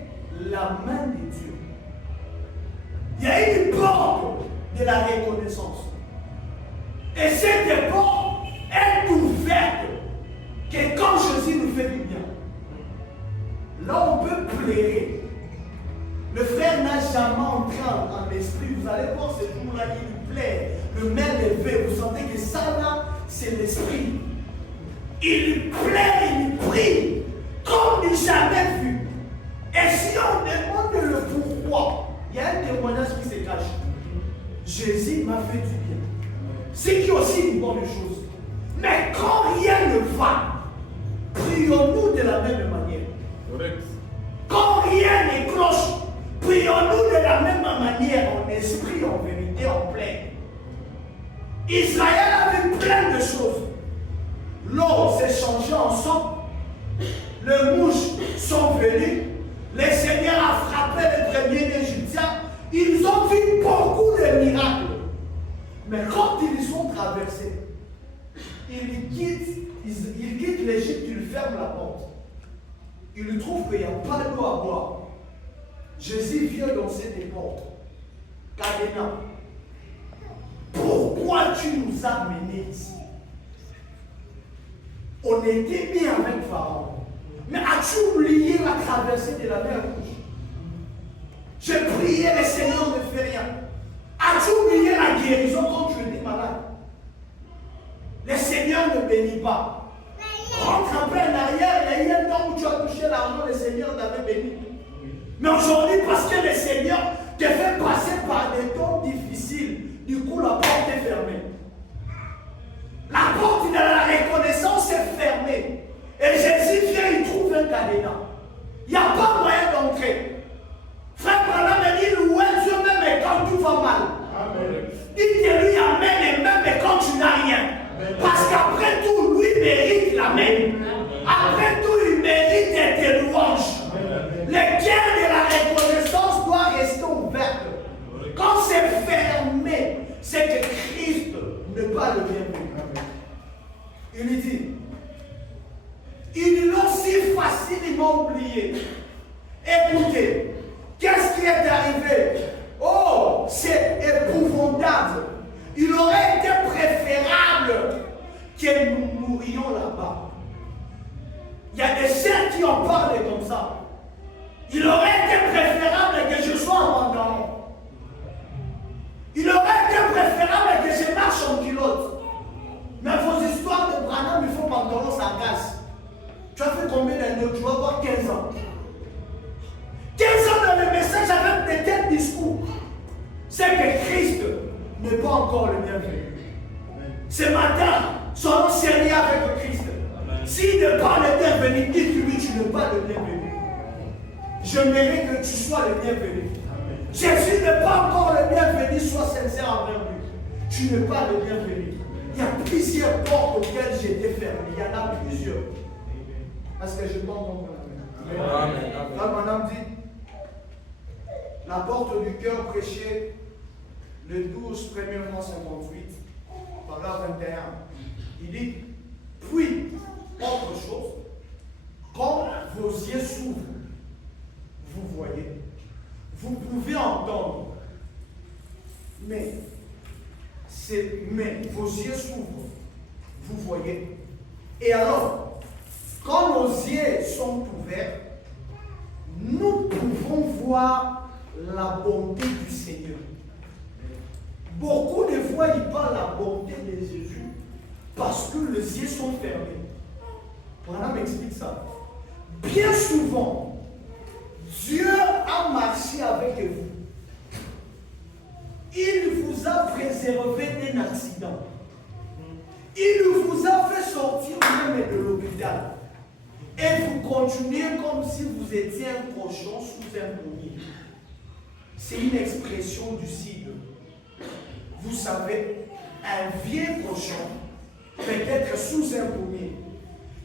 la main de Dieu. Il y a une porte de la reconnaissance. Et cette porte est ouverte que quand Jésus nous fait du bien, là on peut pleurer. Le frère n'a jamais entré en esprit. Vous allez voir ce jour-là, il plaît. Le main levé, vous sentez que ça là, c'est l'esprit. Il plaît, il prie, comme il jamais vu. Et si on demande le pourquoi, il y a un témoignage qui se cache. Jésus m'a fait du bien. C'est qui est aussi une bonne chose. Mais quand rien ne va, prions-nous de la même manière. Correct. Quand rien ne cloche, prions-nous de la même manière, en esprit, en vérité, en plein. Israël avait plein de choses. L'eau s'est changée en sang. Les mouches sont venues. Le Seigneur a frappé les premiers Égyptiens. Ils ont vu beaucoup de miracles. Mais quand ils sont traversés, ils quittent l'Égypte, ils ferment la porte. Ils trouvent qu'il n'y a pas d'eau à boire. Jésus vient dans cette porte. Cadena, pourquoi tu nous as menés ici? On était bien avec Pharaon. Mais as-tu oublié la traversée de la mer Rouge? J'ai prié, le Seigneur ne fait rien. As-tu oublié la guérison quand tu étais malade? Le Seigneur ne bénit pas. Rentre un peu en arrière, il y a eu un temps où tu as touché l'argent, le Seigneur t'avait béni. Mais aujourd'hui, parce que le Seigneur te fait passer par des temps difficiles, du coup la porte est fermée. La porte de la reconnaissance est fermée. Et Jésus vient, il trouve un cadenas. Il n'y a pas moyen d'entrer. Frère Branham me dit, louez Dieu même quand tout va mal. Dites-lui amen et même quand tu n'as rien. Parce qu'après tout, lui mérite l'amen. Après tout, il mérite tes louanges. Le cœur de la reconnaissance doit rester ouvert. Quand c'est fermé, c'est que Christ n'est pas le bienvenu. Il lui dit, ils l'ont si facilement oublié. Écoutez, qu'est-ce qui est arrivé? Oh, c'est épouvantable. Il aurait été préférable que nous mourions là-bas. Il y a des sœurs qui en parlent comme ça. Il aurait été préférable que je sois en pantalon. Il aurait été préférable que je marche en culotte. Mais vos histoires de Branham, il faut pantalon, ça casse. Tu as fait combien d'années? Tu vas avoir 15 ans. 15 ans dans le message avec de tels discours. C'est que Christ n'est pas encore le bienvenu. Ce matin, soyons sérieux avec Christ. S'il n'est pas le bienvenu, dites-lui tu n'es pas le bienvenu. Je mérite que tu sois le bienvenu. Jésus n'est pas encore le bienvenu, sois sincère envers lui. Tu n'es pas le bienvenu. Il y a plusieurs portes auxquelles j'ai été fermé. Il y en a plusieurs. Parce que je peux entendre la main. Là, madame dit, la porte du cœur prêchée le 12 1er mois 58, paragraphe 21. Il dit, puis, autre chose, quand vos yeux s'ouvrent, vous voyez, vous pouvez entendre, mais vos yeux s'ouvrent, vous voyez. Et alors, quand nos yeux sont ouverts, nous pouvons voir la bonté du Seigneur. Beaucoup de fois, ils parlent de la bonté de Jésus parce que les yeux sont fermés. Voilà m'explique ça. Bien souvent, Dieu a marché avec vous. Il vous a préservé d'un accident. Il vous a fait sortir même de l'hôpital. Et vous continuez comme si vous étiez un cochon sous un pommier. C'est une expression du cible. Vous savez, un vieux cochon peut être sous un pommier.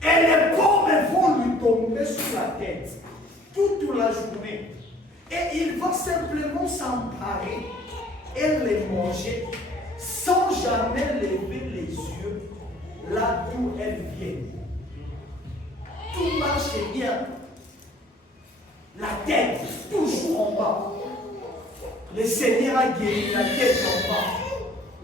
Et les pommes vont lui tomber sur la tête toute la journée. Et il va simplement s'emparer et les manger sans jamais lever les yeux là d'où elles viennent. Tout marche bien. La tête toujours en bas. Le Seigneur a guéri la tête en bas.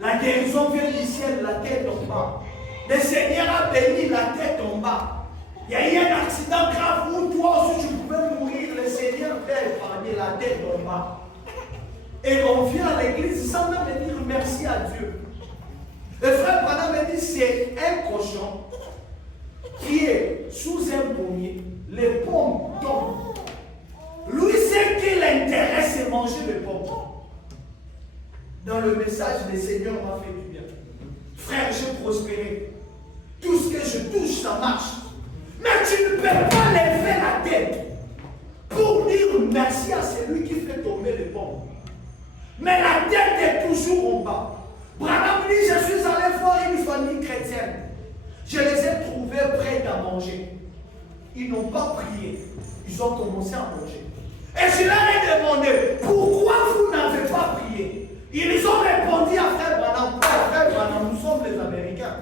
La guérison vient du ciel, la tête en bas. Le Seigneur a béni la tête en bas. Il y a eu un accident grave où toi aussi tu pouvais mourir. Le Seigneur t'a épargné la tête d'en bas. Et on vient à l'église sans même dire merci à Dieu. Le frère Branham me dit c'est un cochon qui est sous un pommier. Les pommes tombent. Lui, ce qui l'intéresse, c'est manger les pommes. Dans le message, le Seigneur m'a fait du bien. Frère, j'ai prospéré. Tout ce que je touche, ça marche. Mais tu ne peux pas lever la tête pour dire merci à celui qui fait tomber les pommes. Mais la tête est toujours en bas. Branham dit, je suis allé voir une famille chrétienne. Je les ai trouvés prêts à manger. Ils n'ont pas prié. Ils ont commencé à manger. Et je leur ai demandé, pourquoi vous n'avez pas prié? Ils ont répondu à Frère Branham, Frère Branham, nous sommes les Américains.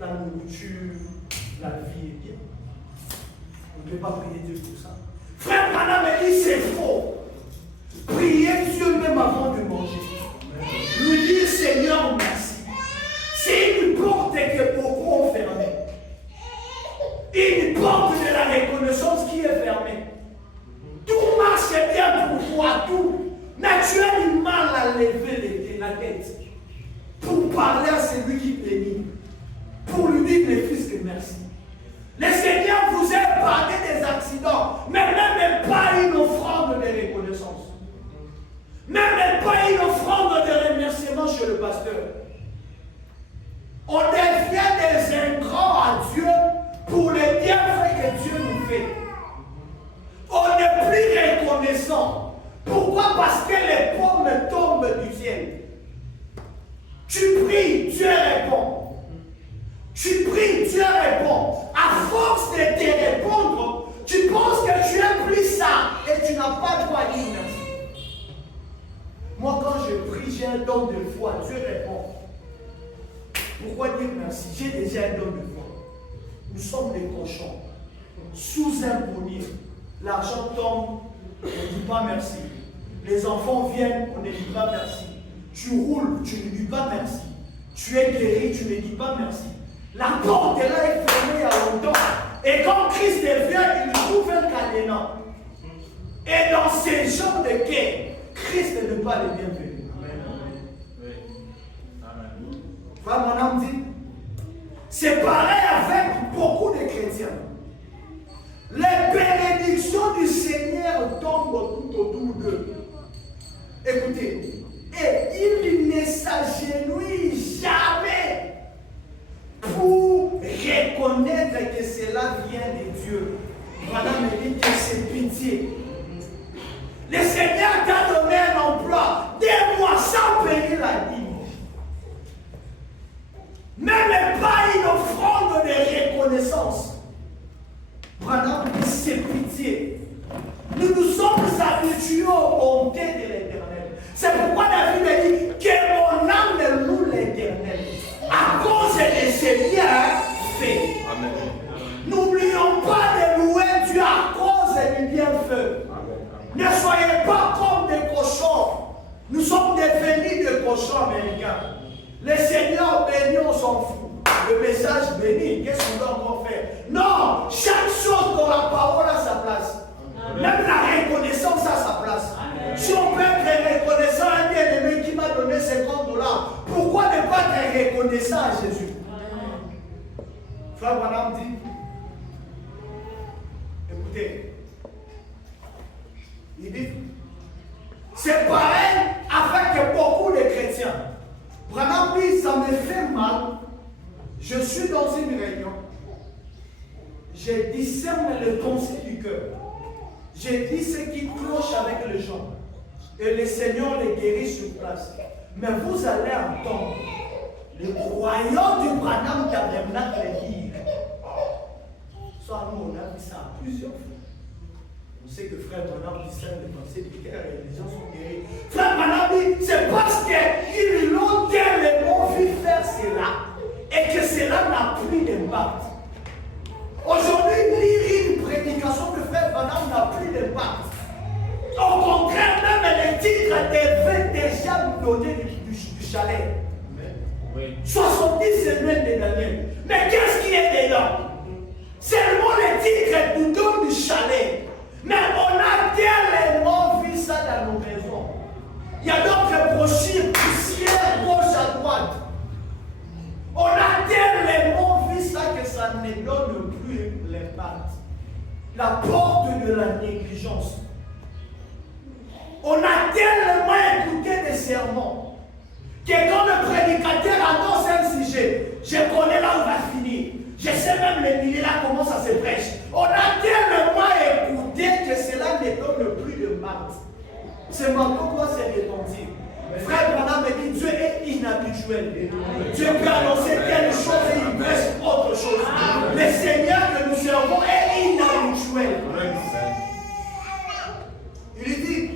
La nourriture, la vie est bien. On ne peut pas prier Dieu pour ça. Frère Branham me dit, c'est faux. Priez Dieu même avant de manger. Lui dire, Seigneur, merci. C'est une porte que beaucoup ont fermée. Une porte de la reconnaissance qui est fermée. Tout marche bien pour toi, tout. Mais tu as du mal à lever la tête pour parler à celui qui bénit, pour lui dire les fils de merci. Le Seigneur vous a épargné des accidents, mais même pas une offrande de reconnaissance. Même pas une offrande de remerciement chez le pasteur. On devient des ingrats à Dieu pour les bienfaits que Dieu nous fait. On n'est plus reconnaissant. Pourquoi? Parce que les pommes tombent du ciel. Tu pries, Dieu répond. Tu pries, Dieu répond. À force de te répondre, tu penses que tu es plus ça et tu n'as pas droit à dire merci. Moi, quand je prie, j'ai un don de foi. Dieu répond. Pourquoi dire merci? J'ai déjà un don de foi. Nous sommes des cochons. Sous un pommier. L'argent tombe, on ne dit pas merci. Les enfants viennent, on ne dit pas merci. Tu roules, tu ne dis pas merci. Tu es guéri, tu ne dis pas merci. La porte est là, est fermée il y a longtemps. Et quand Christ vient, il trouve un cadenas. Et dans ces genres de quai, Christ n'est pas le bienvenu. Frère, mon âme dit, c'est pareil avec beaucoup de chrétiens. Les bénédictions du Seigneur tombent tout autour d'eux. Écoutez, et il ne s'agenouille jamais pour reconnaître que cela vient de Dieu. Voilà, me dit que c'est pitié. Le Seigneur t'a donné un emploi, 2 mois sans payer la dîme. Même pas une offrande de reconnaissance. Voilà, c'est pitié. Nous nous sommes habitués aux bontés de l'Éternel. C'est pourquoi David a dit que mon âme loue l'Éternel à cause de ses bienfaits. N'oublions pas de louer Dieu à cause du bienfait. Ne soyez pas comme des cochons. Nous sommes devenus des cochons américains. Le Seigneur béni, on s'en fout. Le message béni, qu'est-ce qu'on doit encore faire? Non, chaque chose dans la parole a sa place. Amen. Même la reconnaissance a sa place. Amen. Si on peut être reconnaissant à un bien-aimé qui m'a donné $50, pourquoi ne pas être reconnaissant à Jésus? Amen. Frère Branham dit, écoutez, il dit, c'est pareil avec beaucoup de chrétiens. Branham dit, ça me fait mal. Je suis dans une réunion. Je discerne les pensées du cœur. Je dis ce qui cloche avec les gens. Et le Seigneur les guérit sur place. Mais vous allez entendre les croyants du Branham Tabernacle dire. Soit nous, on a dit ça plusieurs fois. On sait que frère Branham discerne les pensées du cœur et les gens sont guéris. Frère Branham dit, c'est parce qu'ils l'ont tellement vu faire cela et que cela n'a plus d'impact. Aujourd'hui, lire une prédication de frère Branham n'a plus d'impact. Au contraire, même les titres devaient déjà nous donner du chalet. Oui. 70 semaines de Daniel. Mais qu'est-ce qui est dedans? Seulement les titres nous donnent du chalet. Mais on a tellement vu ça dans nos maisons. Il y a d'autres brochures poussières gauche à droite. On a tellement vu ça que ça ne donne plus l'impact. La porte de la négligence. On a tellement écouté des sermons que quand le prédicateur annonce un sujet, je connais là où il va finir. Je sais même le milieu là comment ça se prêche. On a tellement écouté que cela ne donne plus de impact. C'est maintenant quoi c'est répandu. Frère Branham me dit Dieu est inhabituel. Dieu peut annoncer telle chose et il prêche autre chose. Le Seigneur que nous servons est inhabituel. Il dit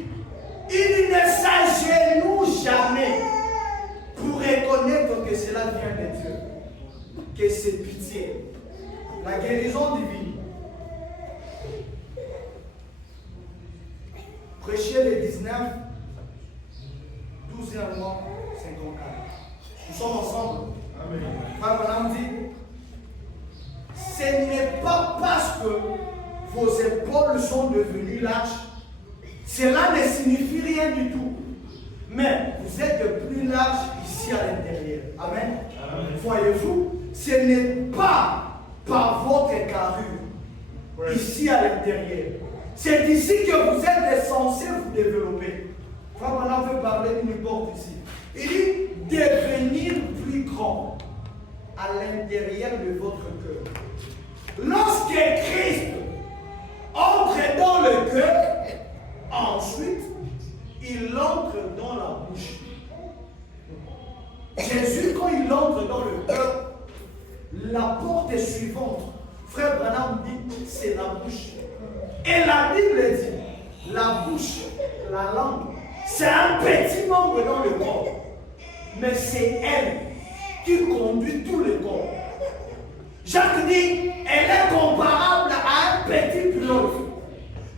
il ne s'agenouille jamais pour reconnaître que cela vient de Dieu. Que c'est pitié. La guérison divine. Prêchez le 19, 12e mois, 54. Nous sommes ensemble. Amen. Frère Branham dit, ce n'est pas parce que vos épaules sont devenues larges, cela ne signifie rien du tout. Mais vous êtes plus large ici à l'intérieur. Amen. Amen. Voyez-vous, ce n'est pas par votre carrure ici à l'intérieur. C'est ici que vous êtes censé vous développer. Frère, maintenant, on veut parler d'une porte ici. Il dit devenir plus grand à l'intérieur de votre cœur. Lorsque Christ entre dans le cœur, ensuite, il entre dans la bouche. Jésus, quand il entre dans le cœur, la porte est suivante. Frère Branham dit, c'est la bouche. Et la Bible dit, la bouche, la langue, c'est un petit membre dans le corps. Mais c'est elle qui conduit tout le corps. Jacques dit, elle est comparable à un petit pilote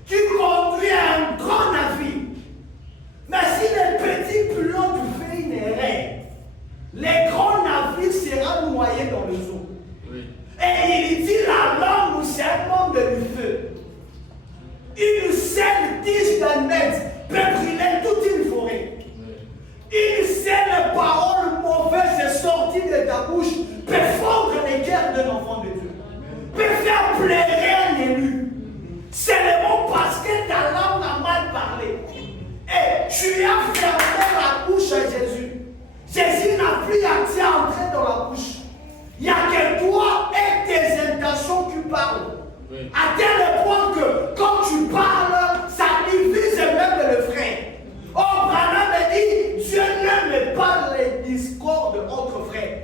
qui conduit un grand navire. Mais si le petit pilote fait une erreur, le grand navire sera noyé dans les eaux. Oui. Et il dit la langue, c'est un membre du feu. Une seule tige d'un mètre peut brûler toute une forêt. Une seule parole mauvaise sortie de ta bouche peut fondre les cœurs d'un enfant de Dieu. Peut faire pleurer un élu. Seulement parce que ta langue a mal parlé. Et tu as fermé la bouche à Jésus. Jésus n'a plus à t'y entrer dans la bouche. Il n'y a que toi et tes intentions qui parlent. Oui. À tel point que quand tu parles, ça divise même le frère. Oh, Branham dit, Dieu n'aime pas les discordes entre frères.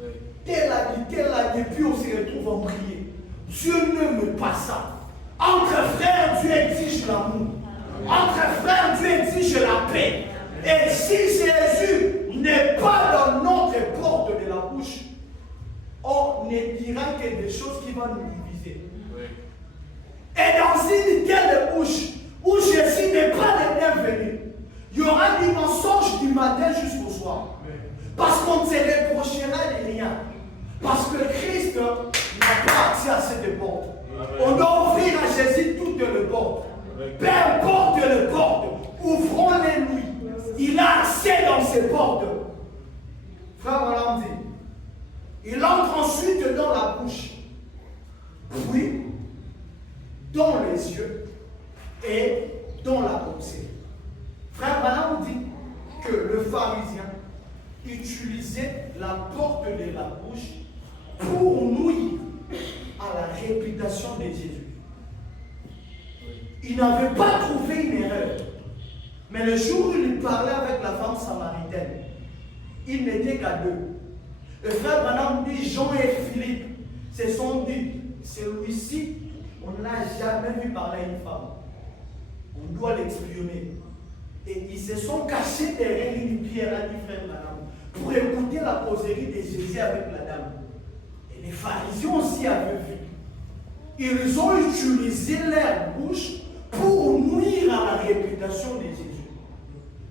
Oui. Tel a dit, puis on se retrouve en prier. Dieu n'aime pas ça. Entre frères, Dieu exige l'amour. Entre frères, Dieu exige la paix. Et si Jésus n'est pas dans notre porte de la bouche, on ne dira que des choses qui vont nous diviser. Oui. Et dans une telle bouche où Jésus n'est pas le bienvenu, il y aura des mensonges du matin jusqu'au soir. Oui. Parce qu'on ne se reprochera de rien. Parce que Christ n'a pas accès à cette porte. Oui. On doit offrir à Jésus toutes les portes. Oui. Peu importe les portes, ouvrons-les lui. Il a accès dans ces portes. Frère Branham dit, il entre ensuite dans la bouche, puis dans les yeux et dans la pensée. Frère Branham dit que le pharisien utilisait la porte de la bouche pour nuire à la réputation de Jésus. Il n'avait pas trouvé une erreur. Mais le jour où il parlait avec la femme samaritaine, il n'était qu'à deux. Le frère Branham dit, Jean et Philippe se sont dit, celui-ci, on ne l'a jamais vu parler à une femme. On doit l'expionner. Et ils se sont cachés derrière une pierre, a dit frère Branham, pour écouter la causerie de Jésus avec la dame. Et les pharisiens aussi avaient vu. Ils ont utilisé leur bouche pour nuire à la réputation de Jésus.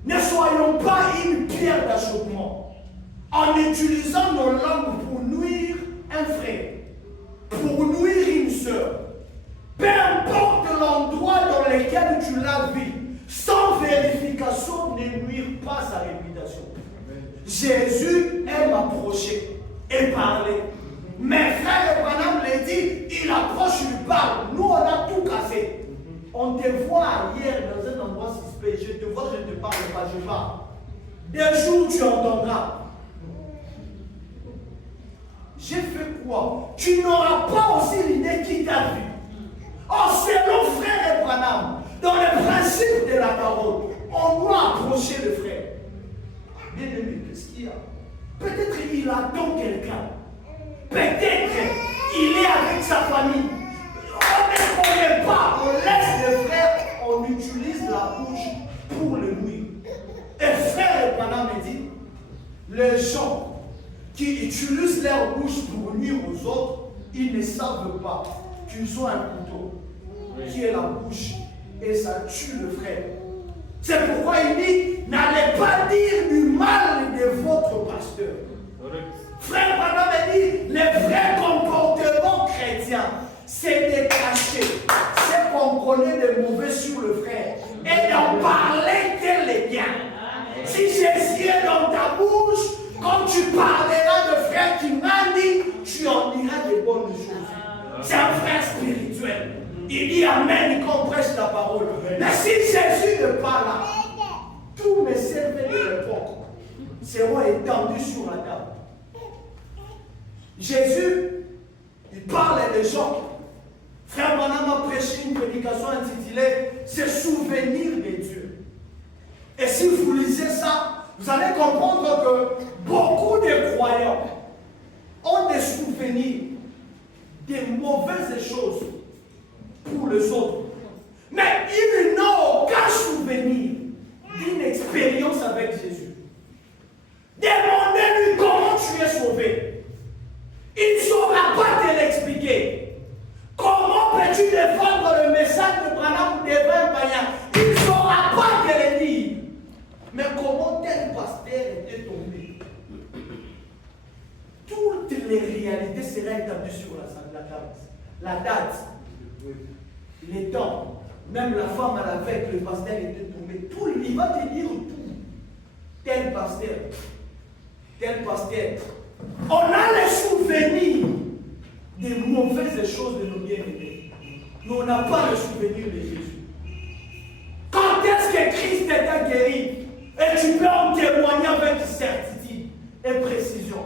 Ne soyons pas une pierre d'achoppement en utilisant nos langues pour nuire un frère, pour nuire une sœur. Peu importe l'endroit dans dans lesquels tu l'as vu, sans vérification, ne nuire pas sa réputation. Jésus aime approcher et parler. Mais frère Branham l'a dit, il approche, il parle. Nous, on a tout cassé. On te voit hier dans un endroit suspect. Je te vois, je ne te parle pas, je parle. Des jours, tu entendras. J'ai fait quoi? Tu n'auras pas aussi l'idée qui t'a vu. Oh, selon frère Branham, dans le principe de la parole, on doit approcher le frère. Bien aimé, qu'est-ce qu'il y a? Peut-être il attend quelqu'un. Peut-être il est avec sa famille. On ne connaît pas. On laisse le frère, on utilise la bouche pour le nuire. Et frère Branham me dit, les gens qui utilisent leur bouche pour nuire aux autres, ils ne savent pas qu'ils ont un couteau qui est la bouche et ça tue le frère. C'est pourquoi il dit, n'allez pas dire du mal de votre pasteur. Frère Branham dit, les vrais comportements chrétiens, c'est de cacher ce qu'on connaît de mauvais sur le frère et d'en parler tel les biens. Si Jésus est dans ta bouche, quand tu parleras de frère qui m'a dit, tu en diras des bonnes choses. C'est un frère spirituel. Il dit Amen quand on prêche la parole. Mais si Jésus n'est pas là, tous mes cerveaux de l'époque seront étendus sur la table. Jésus, il parle des gens. Frère Branham a prêché une prédication intitulée « Se souvenir de Dieu ». Et si vous lisez ça, vous allez comprendre que beaucoup de croyants ont des souvenirs des mauvaises choses pour les autres. Mais ils n'ont aucun souvenir d'une expérience avec Jésus. Demandez-lui comment tu es sauvé. Il ne saura pas te l'expliquer. Comment peux-tu défendre le message de Branham ou d'Evan Payan? Il ne saura pas te le dire. Mais comment tel pasteur était tombé? Toutes les réalités seraient établies sur la date, les temps, même la femme à la veille, le pasteur était tombé. Tout, il va te dire tout. Tel pasteur. On a les souvenirs des mauvaises choses de nos bien-aimés. Mais on n'a pas le souvenir de Jésus. Quand est-ce que Christ t'a guéri? Et tu peux en témoigner avec certitude et précision.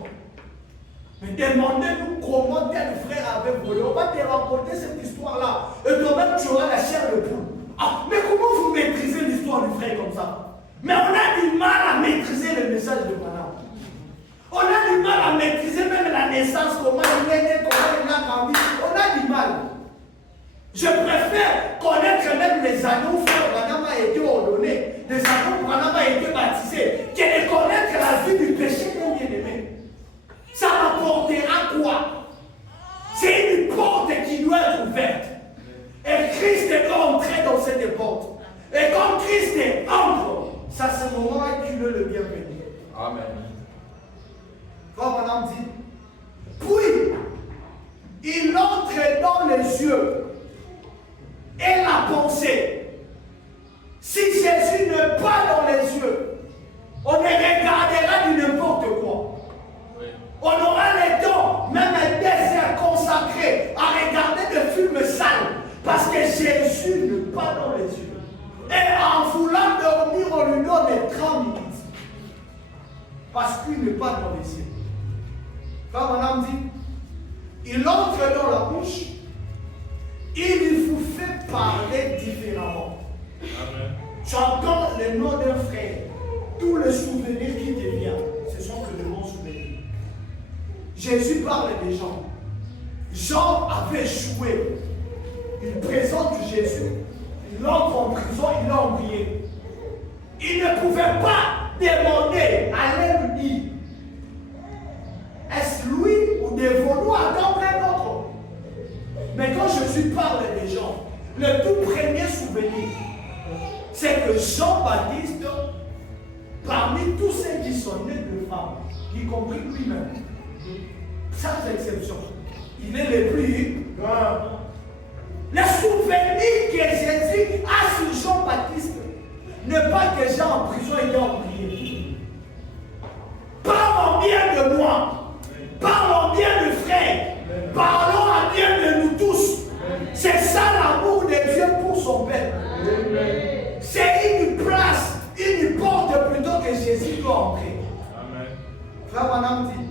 Mais demandez-nous comment tel frère avait volé. On va te raconter cette histoire-là. Et toi-même, tu auras la chair de poule. Ah, mais comment vous maîtrisez l'histoire du frère comme ça? Mais on a du mal à maîtriser le message de Branham. On a du mal à maîtriser même la naissance, comment il est né, comment il a grandi. On a du mal. Je préfère connaître même les anneaux où frère Branham a été ordonné, les anneaux où Branham a été baptisé, que de connaître la vie du péché d'un bien-aimé. Ça m'apportera quoi? C'est une porte qui doit être ouverte. Et Christ doit entrer dans cette porte. Et quand Christ entre, c'est à ce moment-là qu'il est le bienvenu. Amen. Comme on dit, puis il entre dans les yeux et la pensée. Si Jésus n'est pas dans les yeux, on ne regardera du n'importe quoi. Oui. On aura le temps, même un désert consacré à regarder des films sales, parce que Jésus n'est pas dans les yeux. Et en voulant dormir, on lui donne 30 minutes. Parce qu'il n'est pas dans les yeux. Quand madame dit, il entre dans la bouche, il vous fait parler différemment. Amen. Tu entends le nom d'un frère, tous les souvenirs qui te viennent, ce sont que de bons souvenirs. Jésus parle des gens. Jean avait joué. Il présente Jésus. Il entre en prison, il l'a oublié. Il ne pouvait pas demander à l'ennemi. Est-ce lui ou devons-nous attendre un autre? Mais quand Jésus parle des gens, le tout premier souvenir, c'est que Jean-Baptiste, parmi tous ceux qui sont nés de femmes, y compris lui-même, sans exception, il est le plus grand. Le souvenir que Jésus a sur Jean-Baptiste n'est pas que Jean en prison et en prière. Parlons bien de moi. Parlons bien de frère. Parlons à bien de nous tous. C'est ça l'amour de Dieu pour son peuple. C'est une place, une porte plutôt que Jésus doit entrer. Amen. Frère Branham dit.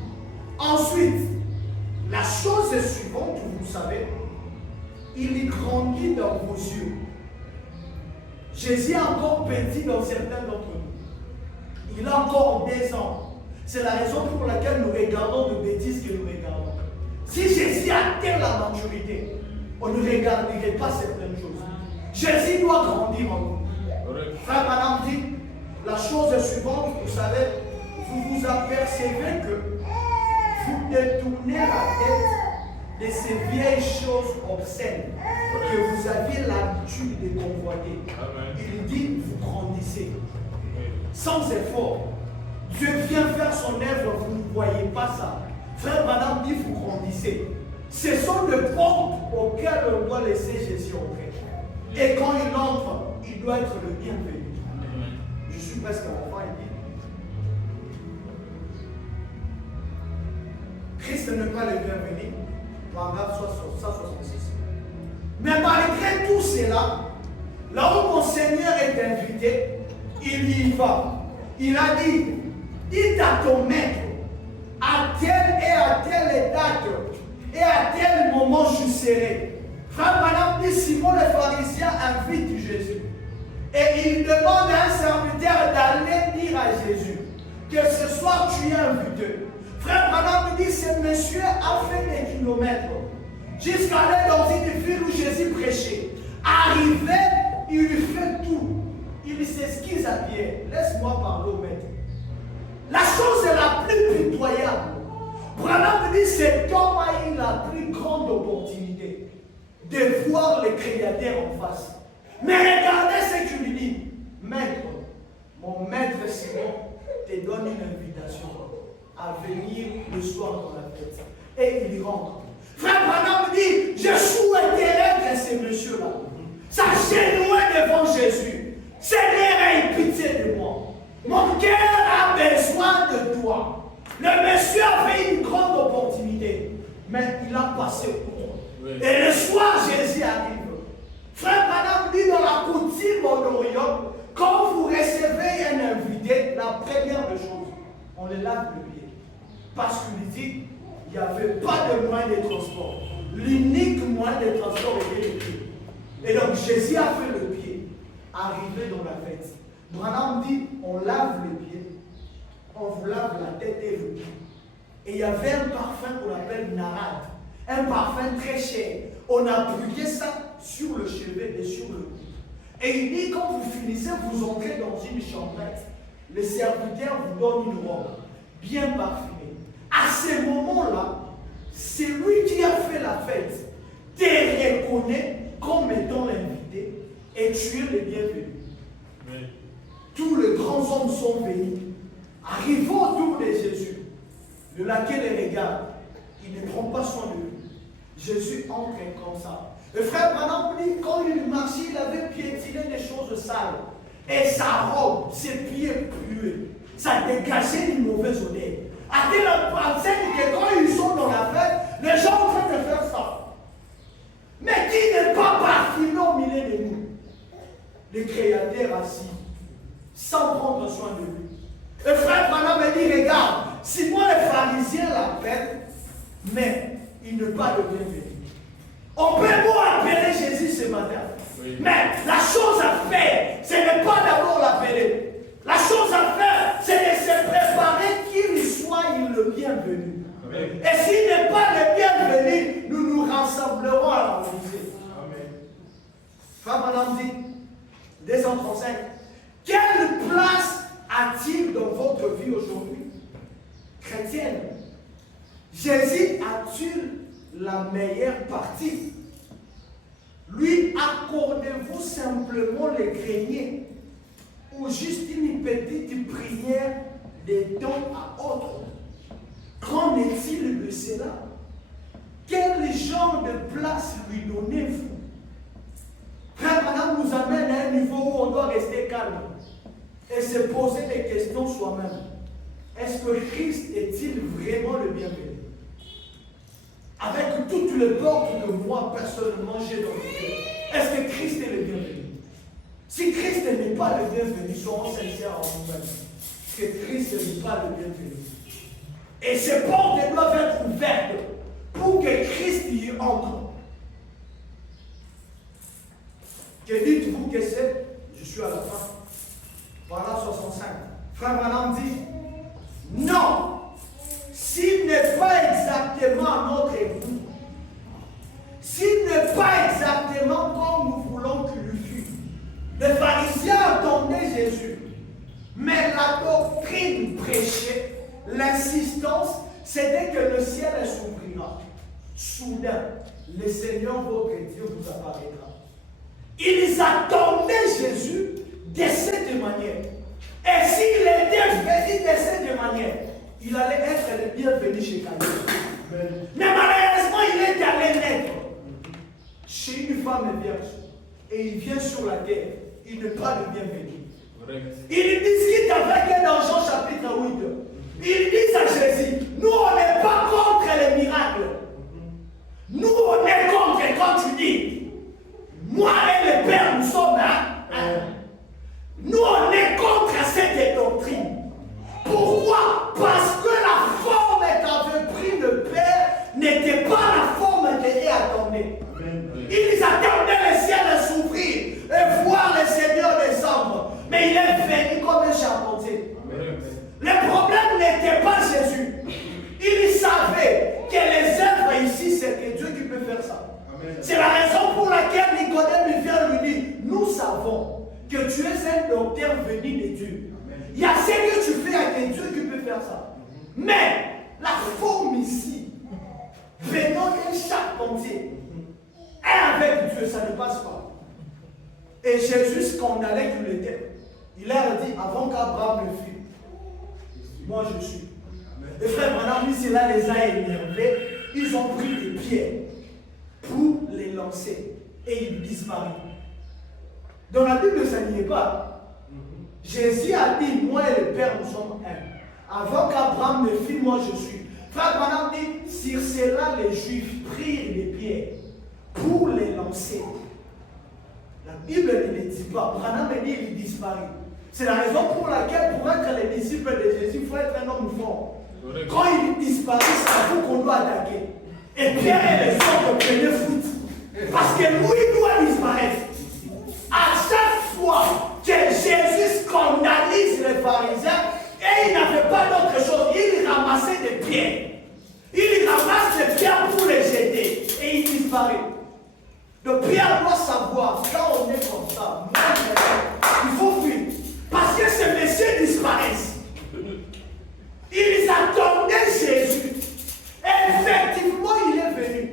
Ensuite, la chose suivante, vous savez, il grandit dans vos yeux. Jésus est encore petit dans certains d'entre nous. Il a encore 10 ans. C'est la raison pour laquelle nous regardons de bêtises que nous regardons. Si Jésus atteint la maturité, on ne regarderait pas certaines choses. Jésus doit grandir en nous. Frère Branham dit, la chose suivante, vous savez, vous vous apercevez que vous détournez la tête de ces vieilles choses obscènes que vous aviez l'habitude de convoiter. Il dit, vous grandissez. Sans effort. Dieu vient faire son œuvre, vous ne voyez pas ça. Frère Branham dit, vous grandissez. Ce sont les portes auxquelles on doit laisser Jésus entrer. Et quand il entre, il doit être le bienvenu. Je suis presque enfant, il dit. Christ n'est pas le bienvenu. Paragraphe 166. Mais malgré tout cela, là où mon Seigneur est invité, il y va. Il a dit, dites à ton maître, à telle et à telle date, et à tel moment je serai. Frère Branham dit, Simon le pharisien invite Jésus. Et il demande à un serviteur d'aller dire à Jésus que ce soir tu es invité. Frère Branham dit, ce monsieur a fait des kilomètres jusqu'à aller dans une ville où Jésus prêchait. Arrivé, il lui fait tout. Il s'excuse à Pierre. Laisse-moi parler au maître. La chose la plus pitoyable. Branham dit, cet homme a eu la plus grande opportunité de voir le Créateur en face. Mais regardez ce qu'il lui dit. Maître, mon maître Simon te donne une invitation à venir le soir dans la fête. Et il y rentre. Frère Branham dit, je souhaiterais que ce monsieur-là s'agenouille devant Jésus. Seigneur, aie pitié de moi. Mon cœur a besoin de toi. Le monsieur avait une grande opportunité, mais il a passé outre. Oui. Et le soir, Jésus arrive. Frère Branham dit dans la coutume en Orient, quand vous recevez un invité, la première des choses, on le lave le pied. Parce qu'il dit, il n'y avait pas de moyen de transport. L'unique moyen de transport était le pied. Et donc Jésus a fait le pied, arrivé dans la fête. Branham dit, on lave les pieds, on vous lave la tête et le pied. Et il y avait un parfum qu'on appelle narade, un parfum très cher. On appliquait ça sur le chevet et sur le cou. Et il dit, quand vous finissez, vous entrez dans une chambrette. Le serviteur vous donne une robe bien parfumée. À ce moment-là, c'est lui qui a fait la fête. Te reconnaît comme étant l'invité et tu es le bienvenu. Oui. Tous les grands hommes sont venus. Arrivant autour de Jésus, de laquelle il regarde, il ne prend pas soin de lui. Jésus entre comme ça. Le frère Branham dit, quand il marchait, il avait piétiné des choses sales. Et sa robe, ses pieds puaient. Ça dégageait une mauvaise odeur. À tel enseigne que quand ils sont dans la fête, les gens ont train de faire ça. Mais qui n'est pas parfumé au milieu de nous? Le Créateur assis, sans prendre soin de lui. Le frère Branham me dit, regarde, si moi les pharisiens l'appellent, mais il n'est pas le bienvenu. On peut vous appeler Jésus ce matin. Oui. Mais la chose à faire, ce n'est pas d'abord l'appeler. La chose à faire, c'est de se préparer qu'il soit le bienvenu. Amen. Et s'il n'est pas le bienvenu, nous nous rassemblerons à la Élysée. Frère Madame dit, 235, quelle place a-t-il dans votre vie aujourd'hui, chrétienne? Jésus a-t-il la meilleure partie? Lui accordez-vous simplement les greniers ou juste une petite prière de temps à autre? Qu'en est-il de cela? Quel genre de place lui donnez-vous? et se poser des questions soi-même. Est-ce que Christ est-il vraiment le bienvenu? Avec toutes les portes que moi, personnellement, j'ai dans mon cœur, est-ce que Christ est le bienvenu? Si Christ n'est pas le bienvenu, soyons sincères en nous-mêmes, que Christ n'est pas le bienvenu. Et ces portes doivent être ouvertes pour que Christ y entre. Que dites-vous que c'est? Je suis à la fin. Voilà 65. Frère Branham dit, non, s'il n'est pas exactement notre époux, s'il n'est pas exactement comme nous voulons qu'il le fût, les pharisiens attendaient Jésus, mais la doctrine prêchée, l'insistance, c'était que le ciel s'ouvrira. Soudain, le Seigneur votre Dieu vous apparaîtra. Ils attendaient Jésus de cette manière. Et s'il était venu de cette manière, il allait être le bienvenu chez quelqu'un. Mais malheureusement, il est allé naître chez une femme vierge. Et il vient sur la terre. Il n'est pas le bienvenu. Il discute avec elle dans Jean chapitre 8. Ils disent à Jésus, nous on n'est pas contre les miracles. Nous on est contre quand tu dis, moi et le Père nous sommes un. Nous on est contre cette doctrine. Pourquoi? Parce que la forme qu'avait pris le Père n'était pas la forme qu'il attendait. Ils attendaient le ciel s'ouvrir et voir le Seigneur descendre. Mais il est venu comme un charpentier. Le problème n'était pas Jésus. Il savait que les œuvres ici, c'est que Dieu qui peut faire ça. C'est la raison pour laquelle Nicodème vient lui dire, nous savons que tu es un docteur venu de Dieu. Il y a ce que tu fais avec Dieu qui peut faire ça. Mais la forme ici, venant d'un charpentier, et avec Dieu, ça ne passe pas. Et Jésus scandalé qu'il était. Il leur a dit, avant qu'Abraham le fût, moi je suis. Les frères Branham, lui, cela les a énervés. Ils ont pris des pierres pour les lancer. Et ils disparurent. Dans la Bible, ça n'y est pas. Jésus a dit, moi et le Père, nous sommes un. Avant qu'Abraham ne fût, moi je suis. Frère Branham dit, sur cela, les Juifs prirent des pierres pour les lancer. La Bible ne le dit pas. Branham dit, il disparut. C'est la raison pour laquelle, pour être les disciples de Jésus, il faut être un homme fort. Quand il disparaît, c'est à vous qu'on doit attaquer. Et Pierre et les autres prenaient foot. Parce que lui doit disparaître. À chaque fois que Jésus scandalise les pharisiens, et il n'avait pas d'autre chose, il ramassait des pierres. Il ramasse des pierres pour les jeter. Et il disparaît. Donc Pierre doit savoir, quand on est comme ça, il faut fuir. Parce que ces messieurs disparaissent. Ils attendaient Jésus. Et effectivement, il est venu.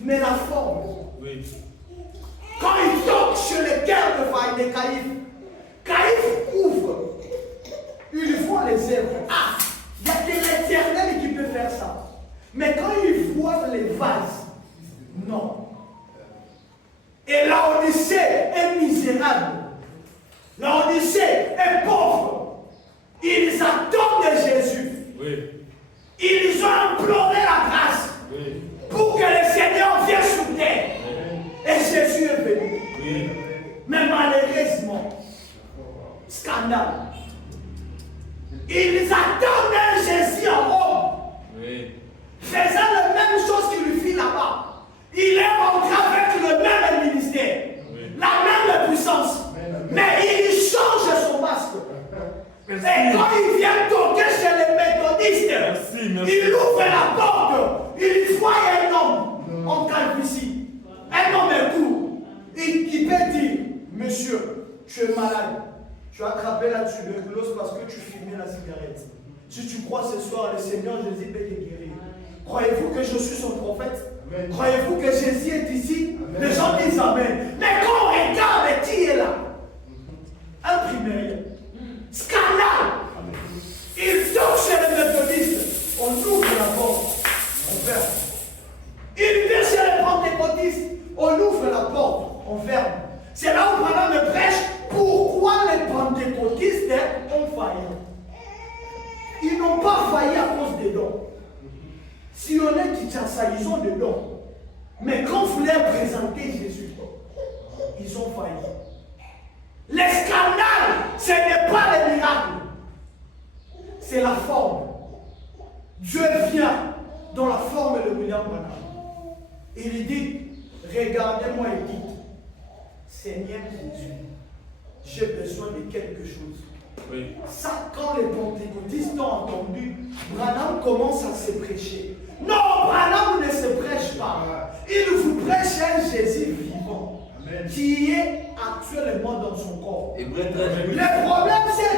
Mais la forme. Oui. Quand il toque sur le cœur de Caïphe, Caïphe ouvre. Il voit les œuvres. Ah, il y a que l'Éternel qui peut faire ça. Mais quand il voit les vases, non. Et Laodicée est misérable. Laodicée est pauvre. Ils attendent Jésus. Oui. Ils ont imploré la grâce. Oui. Pour que le Seigneur vienne sur terre. Oui. Et Jésus est venu. Oui. Mais malheureusement, scandale. Ils attendent Jésus en Rome. Oui. Faisant la même chose qu'il lui fit là-bas. Il est rentré avec le même ministère, oui. La même puissance, mais il change son masque. Merci. Et quand il vient toquer chez les méthodistes, merci. Il ouvre la porte, il voit un homme en calvitie, un homme court, qui peut dire, monsieur, tu es malade, tu as attrapé la tuberculose parce que tu fumais la cigarette. Si tu crois ce soir, le Seigneur Jésus peut te guérir. Croyez-vous que je suis son prophète? Amen. Croyez-vous que Jésus est ici? Amen. Les gens disent Amen. Mais quand on regarde qui est là, imprimerie, scandale. Il toque chez les méthodistes, on ouvre la porte, on ferme. Il vient chez les pentecôtistes, on ouvre la porte, on ferme. C'est là où Branham me prêche pourquoi les pentecôtistes Si on est Kinshasa, ils ont des dons. Mais quand vous leur présentez Jésus, ils ont failli. Les scandales, ce n'est pas les miracles. C'est la forme. Dieu vient dans la forme de William Branham. Il dit, regardez-moi et dites, Seigneur Jésus, j'ai besoin de quelque chose. Oui. Ça, quand les pentecôtistes ont entendu, Branham commence à se prêcher. Non, Branham ne se prêche pas. Il vous prêche un Jésus vivant. Amen. Qui est actuellement dans son corps. Le problème, c'est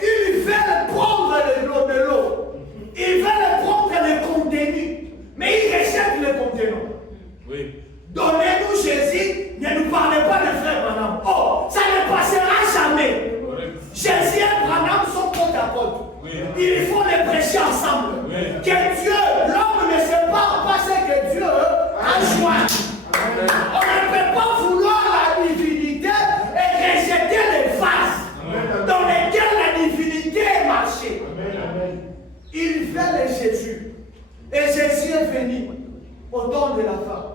qu'ils veulent prendre de l'eau. Ils veulent prendre le contenu. Mais ils rejettent le contenant. Oui. Donnez-nous Jésus, ne nous parlez pas de frère Branham. Oh, ça ne passera jamais. Jésus et Branham sont côte à côte. Oui. Il faut les prêcher ensemble. Oui. Que Dieu, l'homme ne sépare pas ce que Dieu a choisi. On ne peut pas vouloir la divinité et rejeter les vases dans lesquels la divinité est marchée. Il veut le Jésus. Et Jésus est venu au temps de la femme.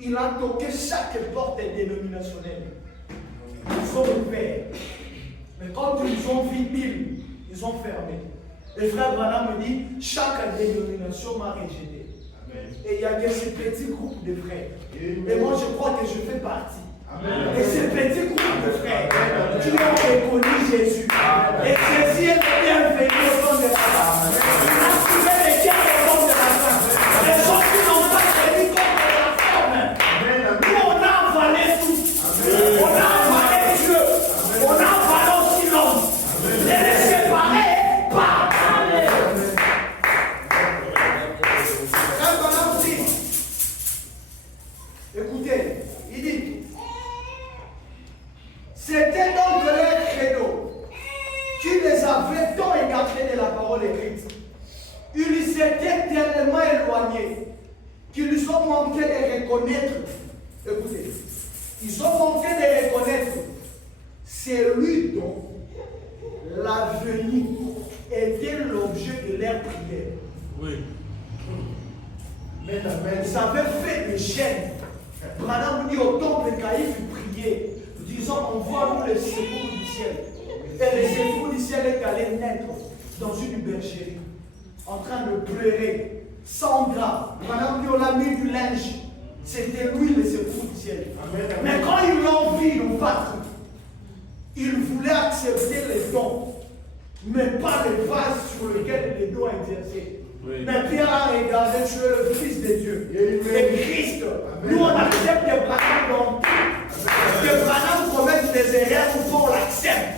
Il a toqué chaque porte dénominationnelle. Ils ont ouvert. Mais quand ils ont vu Bill, ils ont fermé. Le frère Branham me dit, chaque dénomination m'a rejeté. Amen. Et il y a que ce petit groupe de frères. Amen. Et moi je crois que je fais partie. Amen. Et ce petit groupe de frères qui ont reconnu Jésus. Amen. Et Jésus est bienvenu au nom de la femme. Il a trouvé les cœurs au nom de la femme. Les gens qui n'ont pas créé contre la femme. Nous on a avalé tout. Amen. On a avalé Dieu. Amen. On a avalé aussi l'homme. Et les séparer par écoutez, il dit, c'était donc leur credo qui les avait tant écartés de la parole écrite. Ils s'étaient tellement éloignés qu'ils ont manqué de reconnaître, écoutez, ils ont manqué de reconnaître celui dont l'avenir était l'objet de leur prière. Oui. Mais ils avaient fait des chaînes. Branham dit au temple Caïphe, il priait, disant, envoie-nous le secours du ciel. Et le secours du ciel est allé naître dans une bergerie, en train de pleurer, sans drap. Branham dit, on l'a mis du linge. C'était lui le secours du ciel. Amen. Mais quand ils l'ont vu, ils n'ont pas cru. Ils voulaient accepter les dons, mais pas les bases sur lesquelles les dons exercés. Oui. Mais Pierre a regardé, tu es le Fils de Dieu. Et Christ, nous on accepte que Branham dans tout. Que Branham commette des erreurs, nous on l'accepte.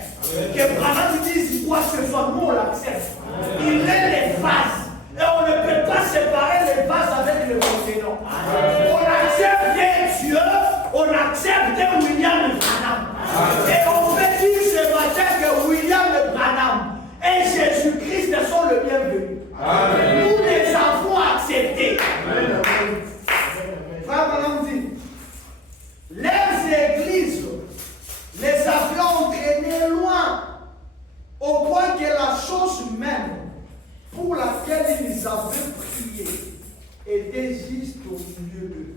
Que Branham dise quoi que ce soit, nous on l'accepte. Il est les vases. Et on ne peut pas séparer les vases avec le contenant. On accepte Dieu, on accepte William Branham. Et on peut dire ce matin que William Branham et Jésus-Christ sont le bienvenu. Amen. Nous les avons acceptés. Frère Branham dit, les églises les avaient entraînés loin, au point que la chose même pour laquelle ils avaient prié était juste au milieu d'eux.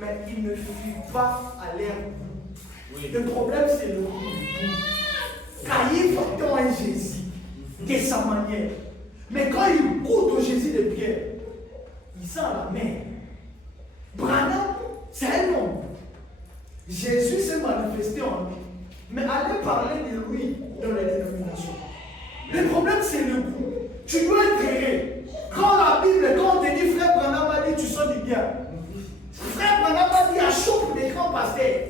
Mais ils ne furent pas à leur goût. Oui. Le problème, c'est le goût. Caïphe attend un Jésus de sa manière. Mais quand il goûte au Jésus de Pierre, il sent la mer. Branham, c'est un homme. Jésus s'est manifesté en lui. Mais allez parler de lui dans les dénominations. Le problème, c'est le goût. Tu dois être créé. Quand la Bible, quand on te dit frère Branham a dit, tu sens du bien. Frère Branham a dit à choper des grands pasteurs.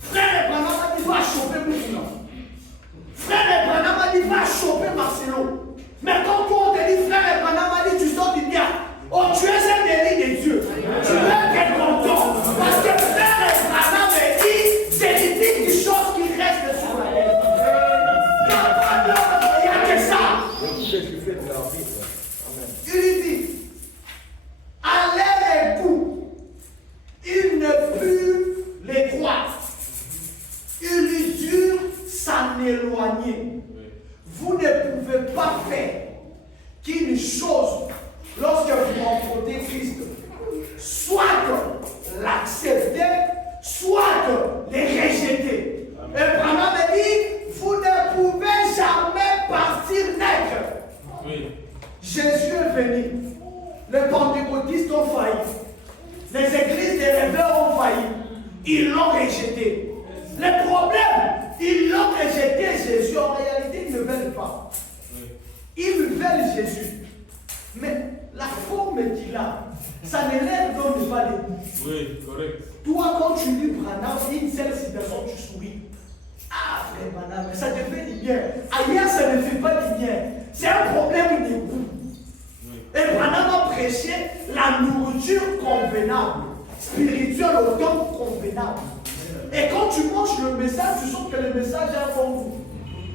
Frère Branham a dit va choper Moukina. Frère Branham a dit va choper Marcelo. Mais quand on te dit frère Branham a dit tu sors du bien. Oh, tu es un délit de Dieu. Tu dois être content. Parce que frère Branham a dit c'est des petites choses qui restent sur la terre. Il n'y a que ça. Il dit Christ. Soit l'accepter, soit les rejeter. Et Branham dit, vous ne pouvez jamais partir naître. Oui. Jésus est venu. Les pentecôtistes ont failli. Les églises des rebelles ont failli. Ils l'ont rejeté. Le problème, ils l'ont rejeté Jésus. En réalité, ils ne veulent pas. Ils veulent Jésus. Mais la forme qu'il a, ça ne leur donne pas de goût. Oui, correct. Toi, quand tu lis Branham, une seule citation, tu souris. Ah, frère Branham, ça te fait du bien. Ailleurs, ça ne fait pas du bien. C'est un problème de goût. Et Branham a prêché la nourriture convenable, spirituelle autant convenable. Et quand tu manges le message, tu sens que le message a un bon goût.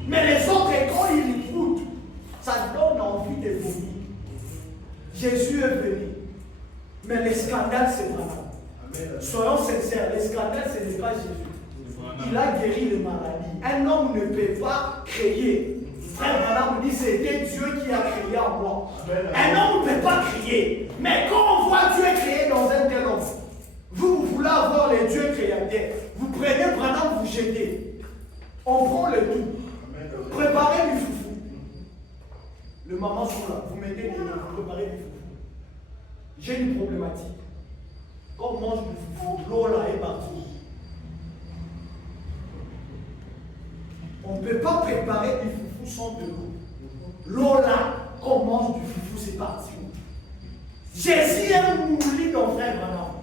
Mais les autres, quand ils écoutent, ça donne envie de vomir. Jésus est venu. Mais le scandale, c'est Branham. Soyons sincères, le scandale, ce n'est pas Jésus. Il a guéri les maladies. Un homme ne peut pas créer. Frère Branham dit, c'était Dieu qui a créé en moi. Un homme ne peut pas créer. Mais quand on voit Dieu créé dans un tel homme, vous voulez avoir les dieux créateurs. Vous prenez Branham, vous jetez. On prend le tout. Préparez du foufou. Le maman sont là. Vous mettez du vous préparez du foufou. J'ai une problématique. Quand on mange du foufou, l'eau là est partout. On ne peut pas préparer du foufou sans de l'eau. L'eau là, quand on mange du foufou, c'est parti. Jésus est moulu dans frère Branham.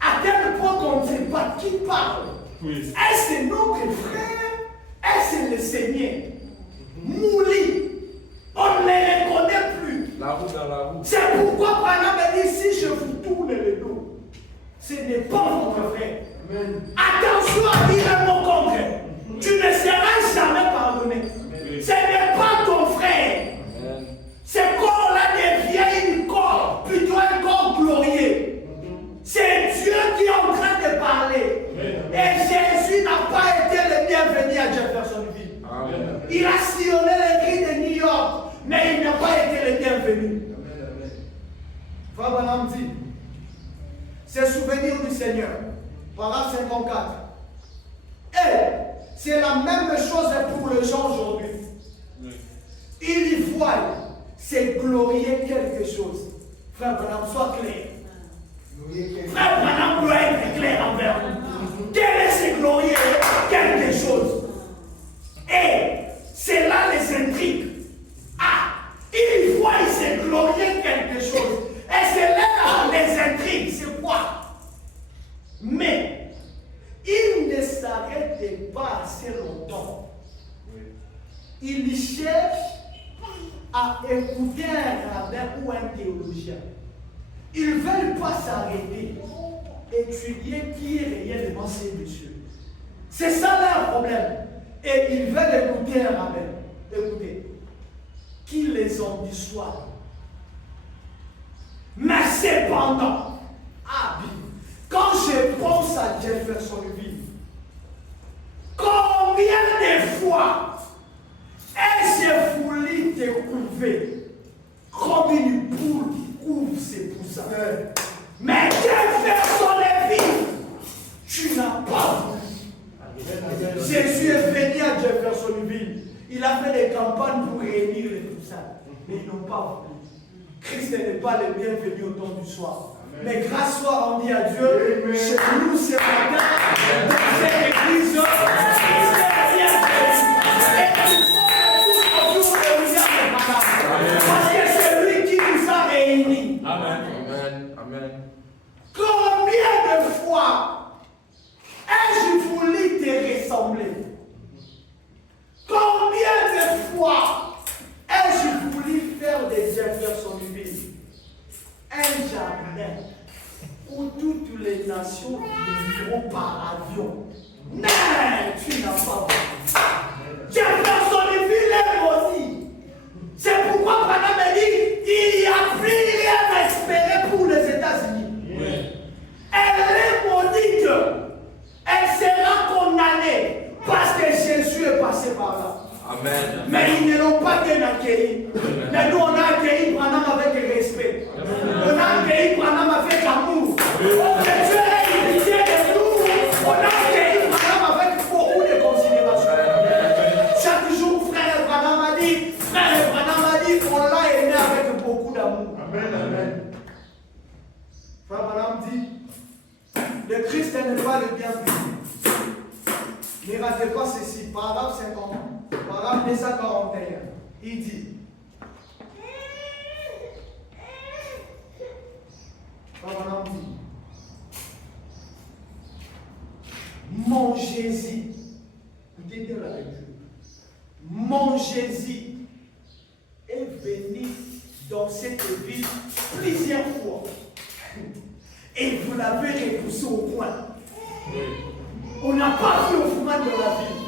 À tel point qu'on ne sait pas qui parle. Oui. Est-ce que notre frère? Est-ce que le Seigneur? Mouli. On ne les reconnaît plus. La roue dans la roue. C'est pourquoi Branham a dit, si je vous tourne le dos, ce n'est pas votre frère. Amen. Attention à dire un mot contre. Tu ne seras jamais pardonné. Amen. Ce n'est pas ton frère. Amen. Ce corps-là devient un corps, plutôt un corps glorieux. C'est Dieu qui est en train de parler. Amen. Et Jésus n'a pas été le bienvenu à Jeffersonville. Amen. Il a sillonné les grilles de New York, mais il n'a pas été le bienvenu. Frère Branham dit, c'est souvenir du Seigneur. Paragraphe 54. Et c'est la même chose pour les gens aujourd'hui. Ils y voient, c'est glorieux quelque chose. Frère Branham, sois clair. Frère Branham doit être clair envers vous. Quel est ce glorieux quelque chose? Et c'est là les intrigues. Ah, ils voient c'est glorieux quelque chose. Et c'est là les intrigues. C'est quoi? Mais il ne s'arrête pas assez longtemps. Il cherche à écouter un rabbin ou un théologien. Ils ne veulent pas s'arrêter, étudier qui est réellement ces messieurs. C'est ça leur problème. Et ils veulent écouter un rabbin. Écoutez, qui les en dissuade. Mais cependant, quand je pense à Jeffersonville, combien de fois ai-je voulu te couver comme une poule qui couvre ses poussins? Mais Jeffersonville, tu n'as pas voulu. Jésus est venu à Jeffersonville. Il a fait des campagnes pour réunir les poussins. Mais ils n'ont pas voulu. Christ n'est pas le bienvenu au temps du soir. Mais grâce soit rendue à Dieu, chez nous ce matin, dans cette église, Christ est bienvenu. Et nous sommes tous autour de William Branham. Parce que c'est lui qui nous a réunis. Amen. Amen. Combien de fois ai-je voulu te ressembler? Combien de fois ai-je voulu faire des Jeffersonville? Un jardin où toutes les nations vivront par avion. Mais tu n'as pas vu. Jeffersonville est maudit. C'est pourquoi Branham a dit il n'y a plus rien à espérer pour les États-Unis. Oui. Elle est maudite. Elle sera condamnée parce que Jésus est passé par là. Amen. Mais ils ne l'ont pas bien accueilli. Mais nous, on a accueilli Branham avec respect. On a accueilli Branham n'est pas le bienvenu. Ne ratez pas ceci. Paragraphe 50. Paragraphe 241. Il dit. Mon Jésus, écoutez bien la lecture. Mon Jésus est venu dans cette ville plusieurs fois. Et vous l'avez repoussé au coin. On n'a pas vu Hoffman dans la ville.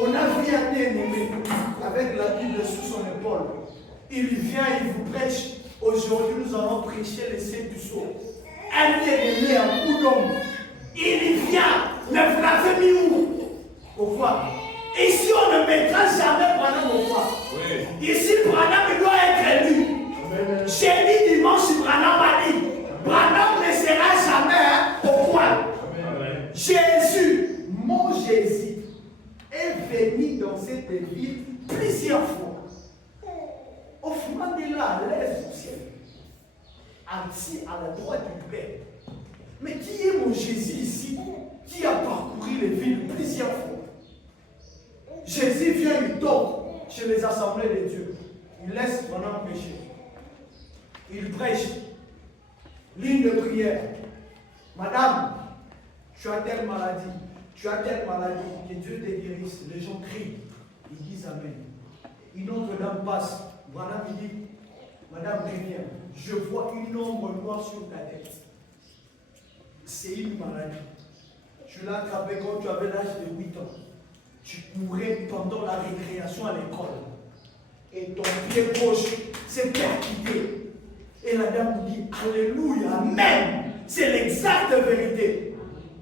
On a vu un bien-aimé avec la Bible sous son épaule. Il vient, il vous prêche. Aujourd'hui, nous allons prêcher les saints du sceau. Un bien-aimé, un coup d'homme. Il vient, mais vous l'avez mis où? Au quoi? Ici, on ne mettra jamais Branham au quoi? Ici, Branham il doit être élu. Jeudi, dimanche, Branham a dit. Branham ne sera jamais au coin. Jésus, mon Jésus, est venu dans cette ville plusieurs fois. Au fond de là, lève au ciel, assis à la droite du Père. Mais qui est mon Jésus ici, qui a parcouru les villes plusieurs fois? Jésus vient, il tombe chez les assemblées de Dieu. Il laisse pendant pécher. Il prêche. Ligne de prière. Madame, tu as telle maladie. Tu as telle maladie. Que Dieu te guérisse. Les gens crient. Ils disent Amen. Une autre dame passe. Voilà, il dit, Madame Rémière, je vois une ombre noire sur ta tête. C'est une maladie. Tu l'as attrapée quand tu avais l'âge de 8 ans. Tu courais pendant la récréation à l'école. Et ton pied gauche s'est percuté. Et la dame dit, Alléluia, Amen. C'est l'exacte vérité.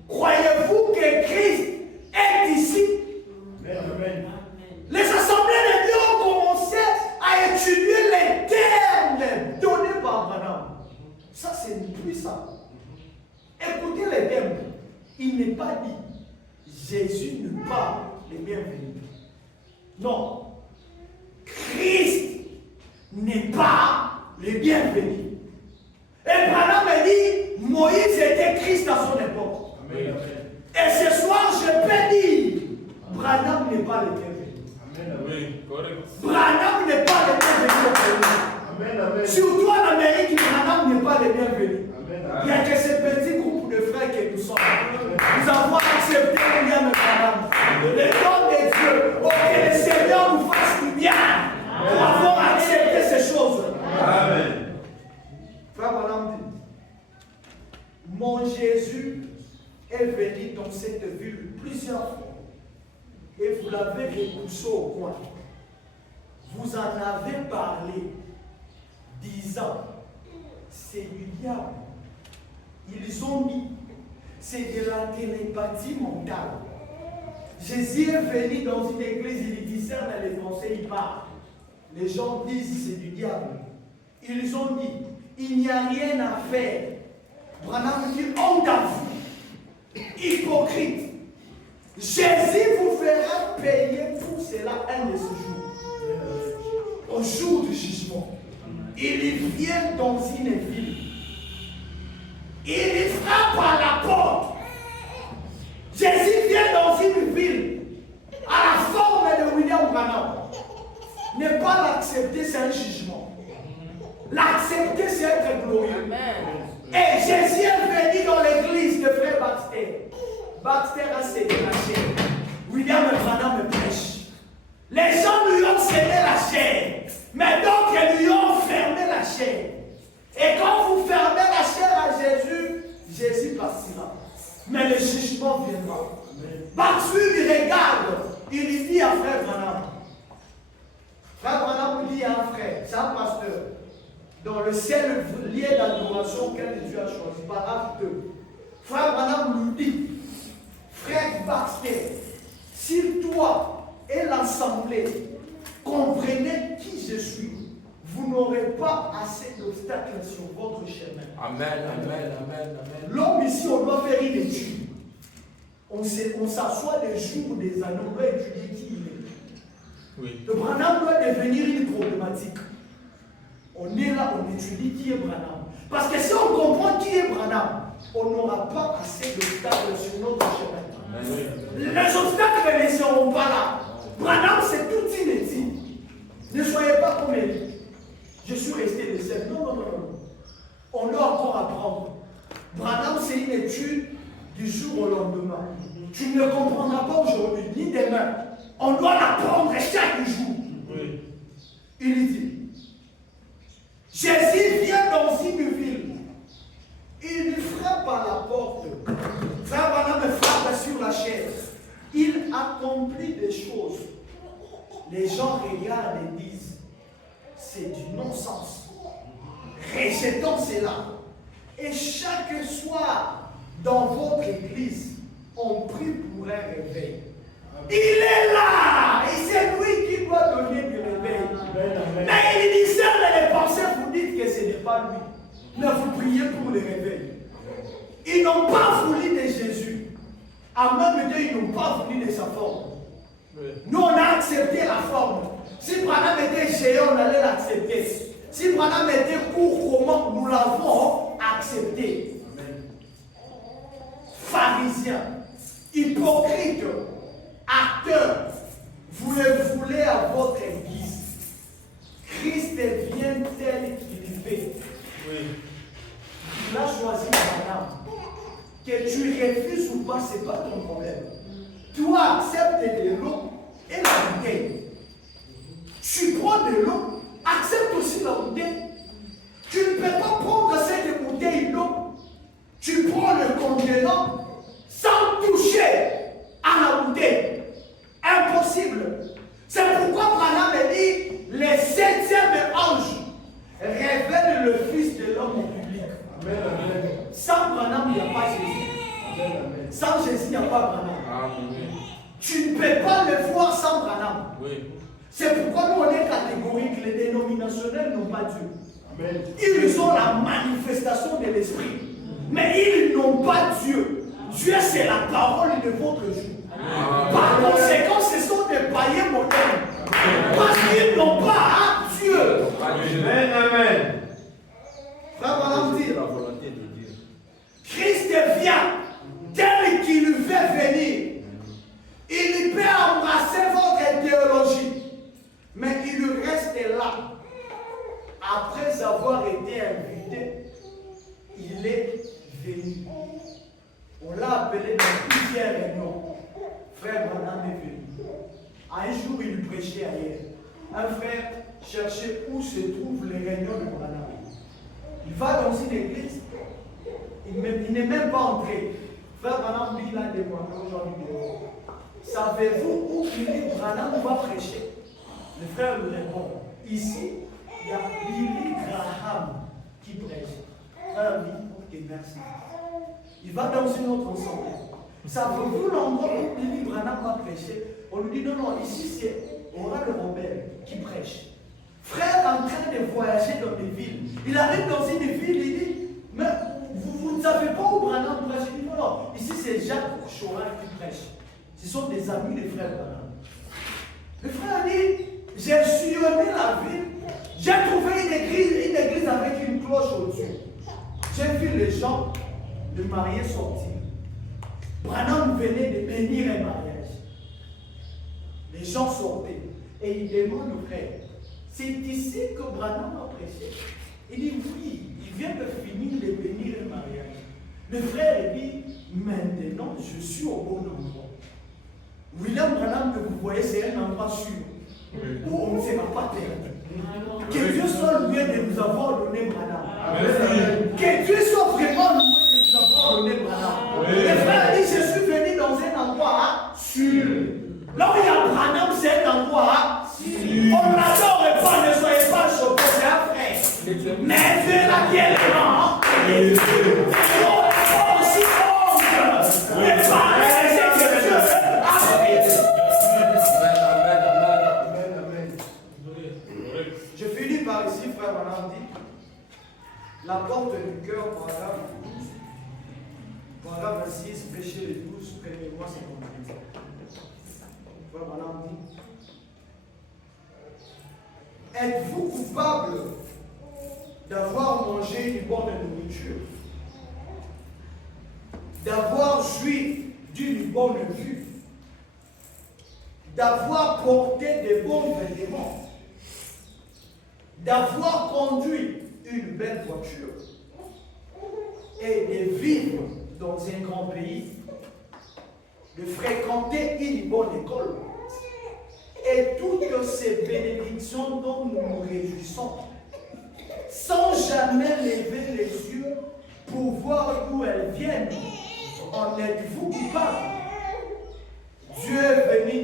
Croyez-vous que Christ est ici? Amen. Les assemblées de Dieu ont commencé à étudier les termes donnés par Branham. Ça, c'est puissant. Écoutez les termes. Il n'est pas dit Jésus n'est pas le bienvenu. Non. Christ n'est pas le bienvenu. Et Branham a dit Moïse était Christ à son époque. Amen. Et ce soir, je peux dire Branham n'est pas le bienvenu. Branham n'est pas le bienvenu. Surtout en Amérique, Branham n'est pas le bienvenu. Il n'y a que ce petit groupe de frères que nous sommes. Nous avons accepté William Branham. Le nom de Dieu, oh, que le Seigneur nous fasse du bien. Nous avons accepté ces choses. Amen. Frère Branham dit, mon Jésus est venu dans cette ville plusieurs fois. Et vous l'avez repoussé au coin. Vous en avez parlé, disant, c'est du diable. Ils ont dit, c'est de la télépathie mentale. Jésus est venu dans une église, il discerne les pensées, il parle. Les gens disent, c'est du diable. Ils ont dit, il n'y a rien à faire. Branham dit, honte à vous, hypocrite. Jésus vous fera payer pour cela un de ces jours. Au jour du jugement, il vient dans une ville. Il frappe à la porte. Jésus vient dans une ville à la forme de William Branham. Ne pas l'accepter, c'est un jugement. L'accepter, c'est être glorieux. Et Jésus est venu dans l'église de frère Baxter. Baxter a cédé la chair. William Branham me prêche. Les gens lui ont cédé la chair. Mais d'autres lui ont fermé la chair. Et quand vous fermez la chair à Jésus, Jésus partira. Mais le jugement viendra. Baxter il regarde. Il dit à frère Branham. Frère Branham dit à un frère, c'est un pasteur, dans le ciel lié d'adoration auquel Dieu a choisi, paragraphe 2. Frère Branham lui dit, frère Baxter, si toi et l'assemblée comprenez qui je suis, vous n'aurez pas assez d'obstacles sur votre chemin. Amen, amen, amen, amen. L'homme ici, on doit faire une étude. On s'assoit des jours, des années, on doit étudier qui il est. Oui. Le Branham doit devenir une problématique. On est là, on étudie qui est Branham. Parce que si on comprend qui est Branham, on n'aura pas assez d'obstacles sur notre chemin. Amen. Les obstacles ne seront pas là. Branham, c'est tout inutile. Ne soyez pas comme Élie. Je suis resté le seul. Non, non, non, non. On doit encore apprendre. Branham, c'est une étude du jour au lendemain. Tu ne le comprendras pas aujourd'hui, ni demain. On doit l'apprendre chaque jour. Oui. Il dit, Jésus vient dans une ville. Il frappe à la porte. Frère Branham frappe sur la chaise. Il accomplit des choses. Les gens regardent et disent, c'est du non-sens. Rejetons cela. Et chaque soir, dans votre église, on prie pour un réveil. Il est là! Et c'est lui qui doit donner du réveil. Mais il discerne les pensées, vous dites que ce n'est pas lui. Mais vous priez pour le réveil. Ils n'ont pas voulu de Jésus. En même temps, ils n'ont pas voulu de sa forme. Nous, on a accepté la forme. Si Branham était géant, on allait l'accepter. Si Branham était court, comment nous l'avons accepté. Pharisiens, hypocrites, acteurs, vous le voulez à votre guise. Christ vient tel qu'il fait. Oui. Tu l'as choisi Branham. Que tu refuses ou pas, ce n'est pas ton problème. Toi, accepte de l'eau et la bouteille. Tu prends de l'eau, accepte aussi la bouteille. Tu ne peux pas prendre cette bouteille d'eau. Tu prends le contenant sans toucher à la bouteille. Impossible. C'est pourquoi Branham dit les 7e anges révèlent le Fils de l'homme au public. Amen. Amen. Sans Branham, il n'y a pas Jésus. Amen. Sans Jésus, il n'y a pas Branham. Amen. Tu ne peux pas le voir sans Branham. Oui. C'est pourquoi nous on est catégoriques, les dénominationnels n'ont pas Dieu. Amen. Ils ont la manifestation de l'esprit, mais ils n'ont pas Dieu. Dieu, c'est la parole de votre jour. Par conséquent, ce sont des païens modernes. Parce qu'ils n'ont pas Dieu. Amen. Amen. Frère Branham dit, C'est la volonté de Dieu. Christ vient tel qu'il veut venir. Il peut embrasser votre théologie, mais il reste là. Après avoir été invité, il est venu. On l'a appelé dans plusieurs réunions. Frère Branham est venu. Un jour, il prêchait ailleurs. Un frère cherchait où se trouvent les réunions de Branham. Il va dans une église, il n'est même pas entré. Frère Branham dit, il a demandé aujourd'hui dehors. Savez-vous où Billy Branham va prêcher? Le frère lui répond, ici, il y a Billy Graham qui prêche. Frère dit, ok, merci. Il va dans une autre ensemble. Savez-vous l'endroit où Billy Branham va prêcher? On lui dit, non, non, ici c'est Oral Robert qui prêche. Frère en train de voyager dans des villes. Il arrive dans une ville, il dit, mais vous ne savez pas où Branham prêche? Il dit, non, non, ici c'est Jacques Chorin qui prêche. Ce sont des amis des frères Branham. Le frère dit, j'ai sillonné la ville, j'ai trouvé une église avec une cloche au-dessus. J'ai vu les gens, le marié sortir. Branham venait de bénir un mariage. Les gens sortaient. Et il demande au frère, c'est ici que Branham a prêché? Il dit, oui, il vient de finir de bénir un mariage. Le frère dit, maintenant je suis au bon endroit. William Branham que vous voyez, c'est un endroit sûr, où on ne sera pas perdu. Que Dieu soit loué de nous avoir donné Branham. Que Dieu soit vraiment loué de nous avoir donné Branham. Le frère dit, je suis venu dans un endroit sûr. Là où il y a Branham, c'est un endroit sûr. On n'adore pas, ne soyez pas choqués, c'est un frère. Mais Dieu l'a bien les rangs. Et Dieu aussi honte. Mais pareil, c'est que Dieu a fait. Je finis par ici, frère Branham dit, la porte du cœur, paragraphe 26, péché les 12, premier mois, 58. Frère Branham dit, êtes-vous coupable d'avoir mangé une bonne nourriture? d'avoir joui d'une bonne vue, d'avoir porté de bons vêtements, d'avoir conduit une belle voiture et de vivre dans un grand pays, de fréquenter une bonne école et toutes ces bénédictions dont nous nous réjouissons, sans jamais lever les yeux pour voir d'où elles viennent. En êtes-vous coupable? Dieu est venu,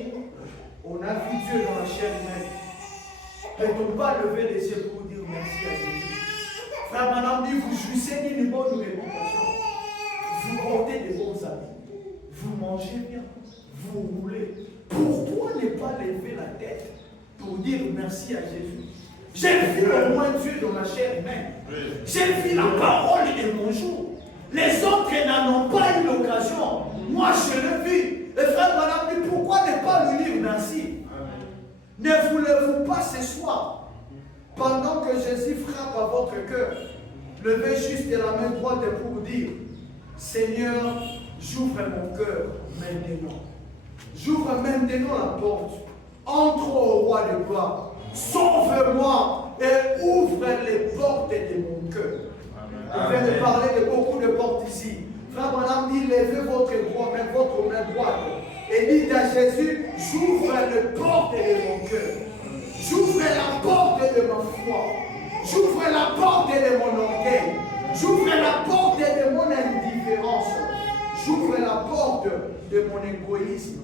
on a vu Dieu dans la chair humaine. Peut-on pas lever les yeux pour dire merci à Jésus? Frère, madame dit, vous jouissez d'une bonne réputation, vous portez des bons habits, vous mangez bien, vous roulez. Pourquoi ne pas lever la tête pour dire merci à Jésus? J'ai vu au moins Dieu dans la chair humaine. J'ai vu la parole de mon jour. Les autres n'en ont pas eu l'occasion. Moi, je l'ai vu. Et frère, madame dit, pourquoi ne pas lui dire merci? Ne voulez-vous pas ce soir, pendant que Jésus frappe à votre cœur, levez juste la main droite pour dire, Seigneur, j'ouvre mon cœur maintenant. J'ouvre maintenant la porte. Entre au roi de gloire. Sauve-moi et ouvre les portes de mon cœur. Je vais te parler de beaucoup de portes ici. Frère madame dit, levez votre main droite et dites à Jésus, j'ouvre les portes de mon cœur. J'ouvre la porte de ma foi. J'ouvre la porte de mon orgueil. J'ouvre la porte de mon indifférence. J'ouvre la porte de mon égoïsme.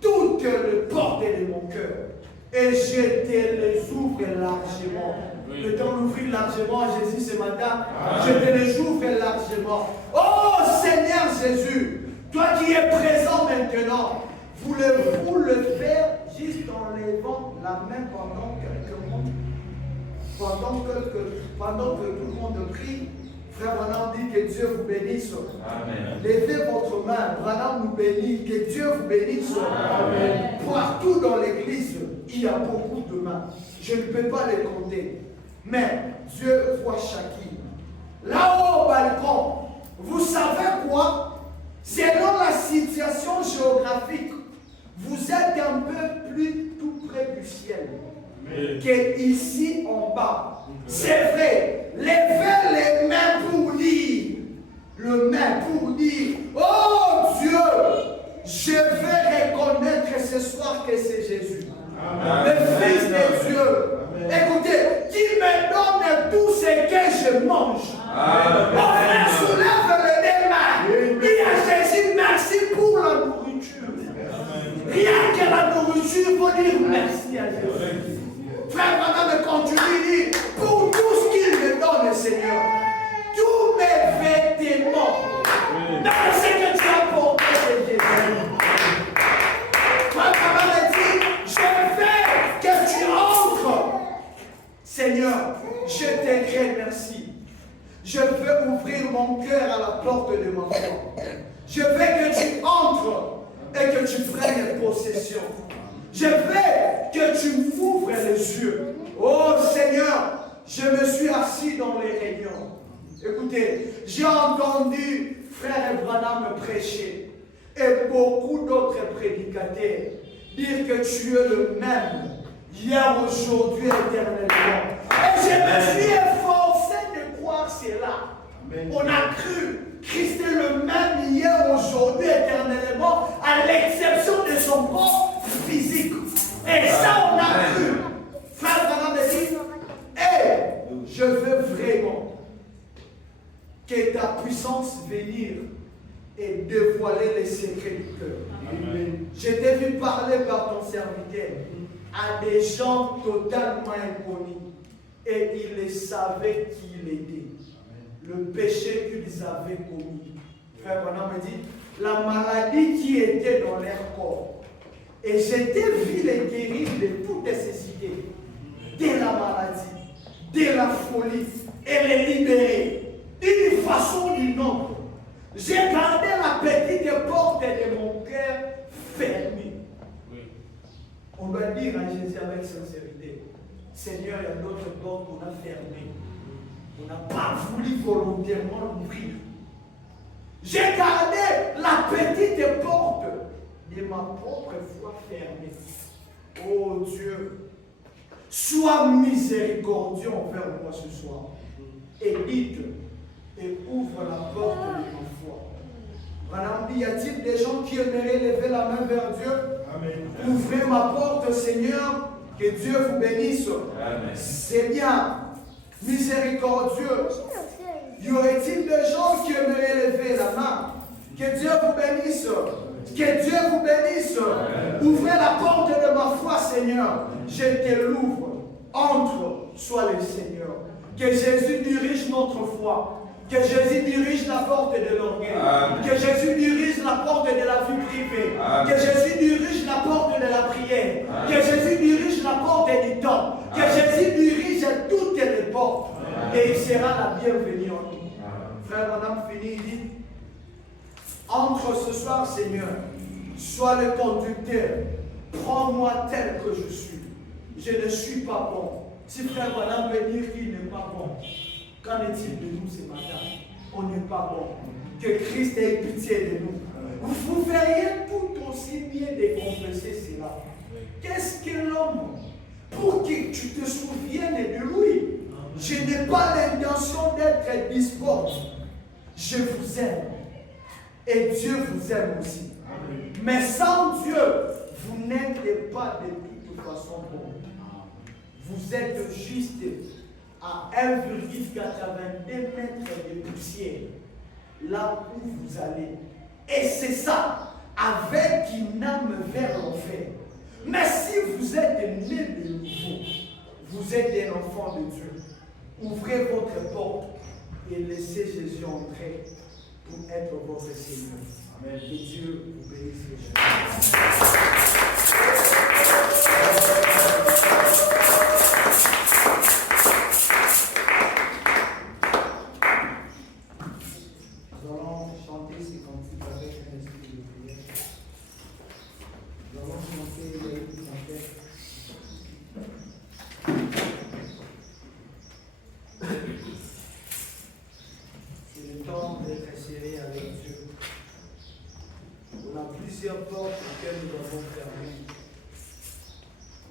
Toutes les portes de mon cœur. Et je te les ouvre largement. Peut-on l'ouvrir largement à Jésus ce matin? Je te les ouvre largement. Oh Seigneur Jésus, toi qui es présent maintenant, voulez-vous le faire juste en levant la main pendant quelques moments? Pendant que tout le monde prie, Frère Branham dit que Dieu vous bénisse. Amen. Levez votre main, Branham nous bénit, que Dieu vous bénisse. Amen. Partout dans l'église, il y a beaucoup de mains. Je ne peux pas les compter. Mais Dieu voit chacune. Là-haut au balcon, vous savez quoi? Selon la situation géographique, vous êtes un peu plus tout près du ciel qu'ici en bas. C'est vrai. Levez les mains pour dire, oh Dieu, je vais reconnaître ce soir que c'est Jésus, le Fils de Dieu. Amen. Écoutez, qu'il me donne tout ce que je mange. Mon frère soulève les mains. Dis à Jésus merci pour la nourriture. Rien que la nourriture, il faut dire merci à Jésus. Frère, madame, continue, pour tout ce qu'il me donne, Seigneur, tous mes vêtements, dans ce que tu as porté, c'est Jésus. Frère, madame dit, je veux que tu entres. Seigneur, je te remercie. Je veux ouvrir mon cœur à la porte de ma foi. Je veux que tu entres et que tu prennes possession. Je veux que tu m'ouvres les yeux. Oh Seigneur, je me suis assis dans les réunions. Écoutez, j'ai entendu frère Branham prêcher et beaucoup d'autres prédicateurs dire que tu es le même hier, aujourd'hui, éternellement. Et je me suis efforcé de croire cela. Amen. On a cru Christ est le même hier, aujourd'hui, éternellement, à l'exception de son corps physique. Et ça, on a cru. Frère Branham dit, je veux vraiment que ta puissance venir et dévoiler les secrets du cœur. Amen. Je t'ai vu parler par ton serviteur à des gens totalement inconnus et ils savaient qui il était. Le péché qu'ils avaient commis. Frère Branham me dit, la maladie qui était dans leur corps. Et j'étais vu les guérir de toutes ces idées, de la maladie, de la folie, et les libérer d'une façon ou d'une autre. J'ai gardé la petite porte de mon cœur fermée. On doit dire à Jésus avec sincérité, Seigneur, il y a d'autres portes qu'on a fermées. On n'a pas voulu volontairement l'ouvrir. J'ai gardé la petite porte de ma propre foi fermée. Oh Dieu, sois miséricordieux envers moi ce soir. Évite et ouvre la porte de ma foi. Madame, y a-t-il des gens qui aimeraient lever la main vers Dieu? Amen. Ouvrez ma porte, Seigneur, que Dieu vous bénisse. Amen. C'est bien, miséricordieux. Y aurait-il des gens qui aimeraient lever la main? Que Dieu vous bénisse. Que Dieu vous bénisse. Amen. Ouvrez la porte de ma foi, Seigneur. Je te l'ouvre. Entre, sois le Seigneur. Que Jésus dirige notre foi. Que Jésus dirige la porte de l'orgueil. Que Jésus dirige la porte de la vie privée. Amen. Que Jésus dirige la porte de la prière. Amen. Que Jésus dirige la porte du temps. Que Amen. Jésus dirige toutes les portes. Amen. Et il sera la bienvenue en nous. Amen. Frère, madame, fini, il dit, entre ce soir, Seigneur, sois le conducteur. Prends-moi tel que je suis. Je ne suis pas bon. Si frère, madame veut dire qu'il n'est pas bon, qu'en est-il de nous ce matin? On n'est pas bon. Que Christ ait pitié de nous. Vous feriez tout aussi bien de confesser cela. Qu'est-ce que l'homme pour que tu te souviennes de lui? Je n'ai pas l'intention d'être disport. Je vous aime. Et Dieu vous aime aussi. Mais sans Dieu, vous n'êtes pas de toute façon bon. Vous êtes juste à 1,82 mètres de poussière, là où vous allez. Et c'est ça, avec une âme vers l'enfer. Mais si vous êtes né de nouveau, vous êtes un enfant de Dieu. Ouvrez votre porte et laissez Jésus entrer pour être votre Seigneur. Amen. Que Dieu vous bénisse les gens. Nous allons chanter ces cantiques avec un esprit de prière. Nous allons chanter les cantiques. C'est le temps d'être serré avec Dieu. On a plusieurs portes auxquelles nous avons fermé.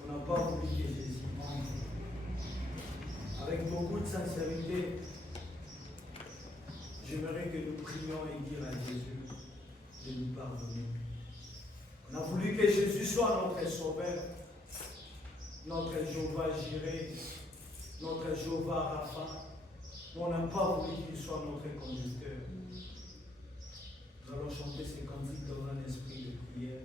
On n'a pas voulu que Jésus entre. Avec beaucoup de sincérité, j'aimerais que nous prions et dire à Jésus de nous pardonner. On a voulu que Jésus soit notre sauveur, notre Jéhovah Jireh, notre Jéhovah Rapha. Mais on n'a pas voulu qu'il soit notre conducteur. Nous allons chanter ces cantiques dans un esprit de prière.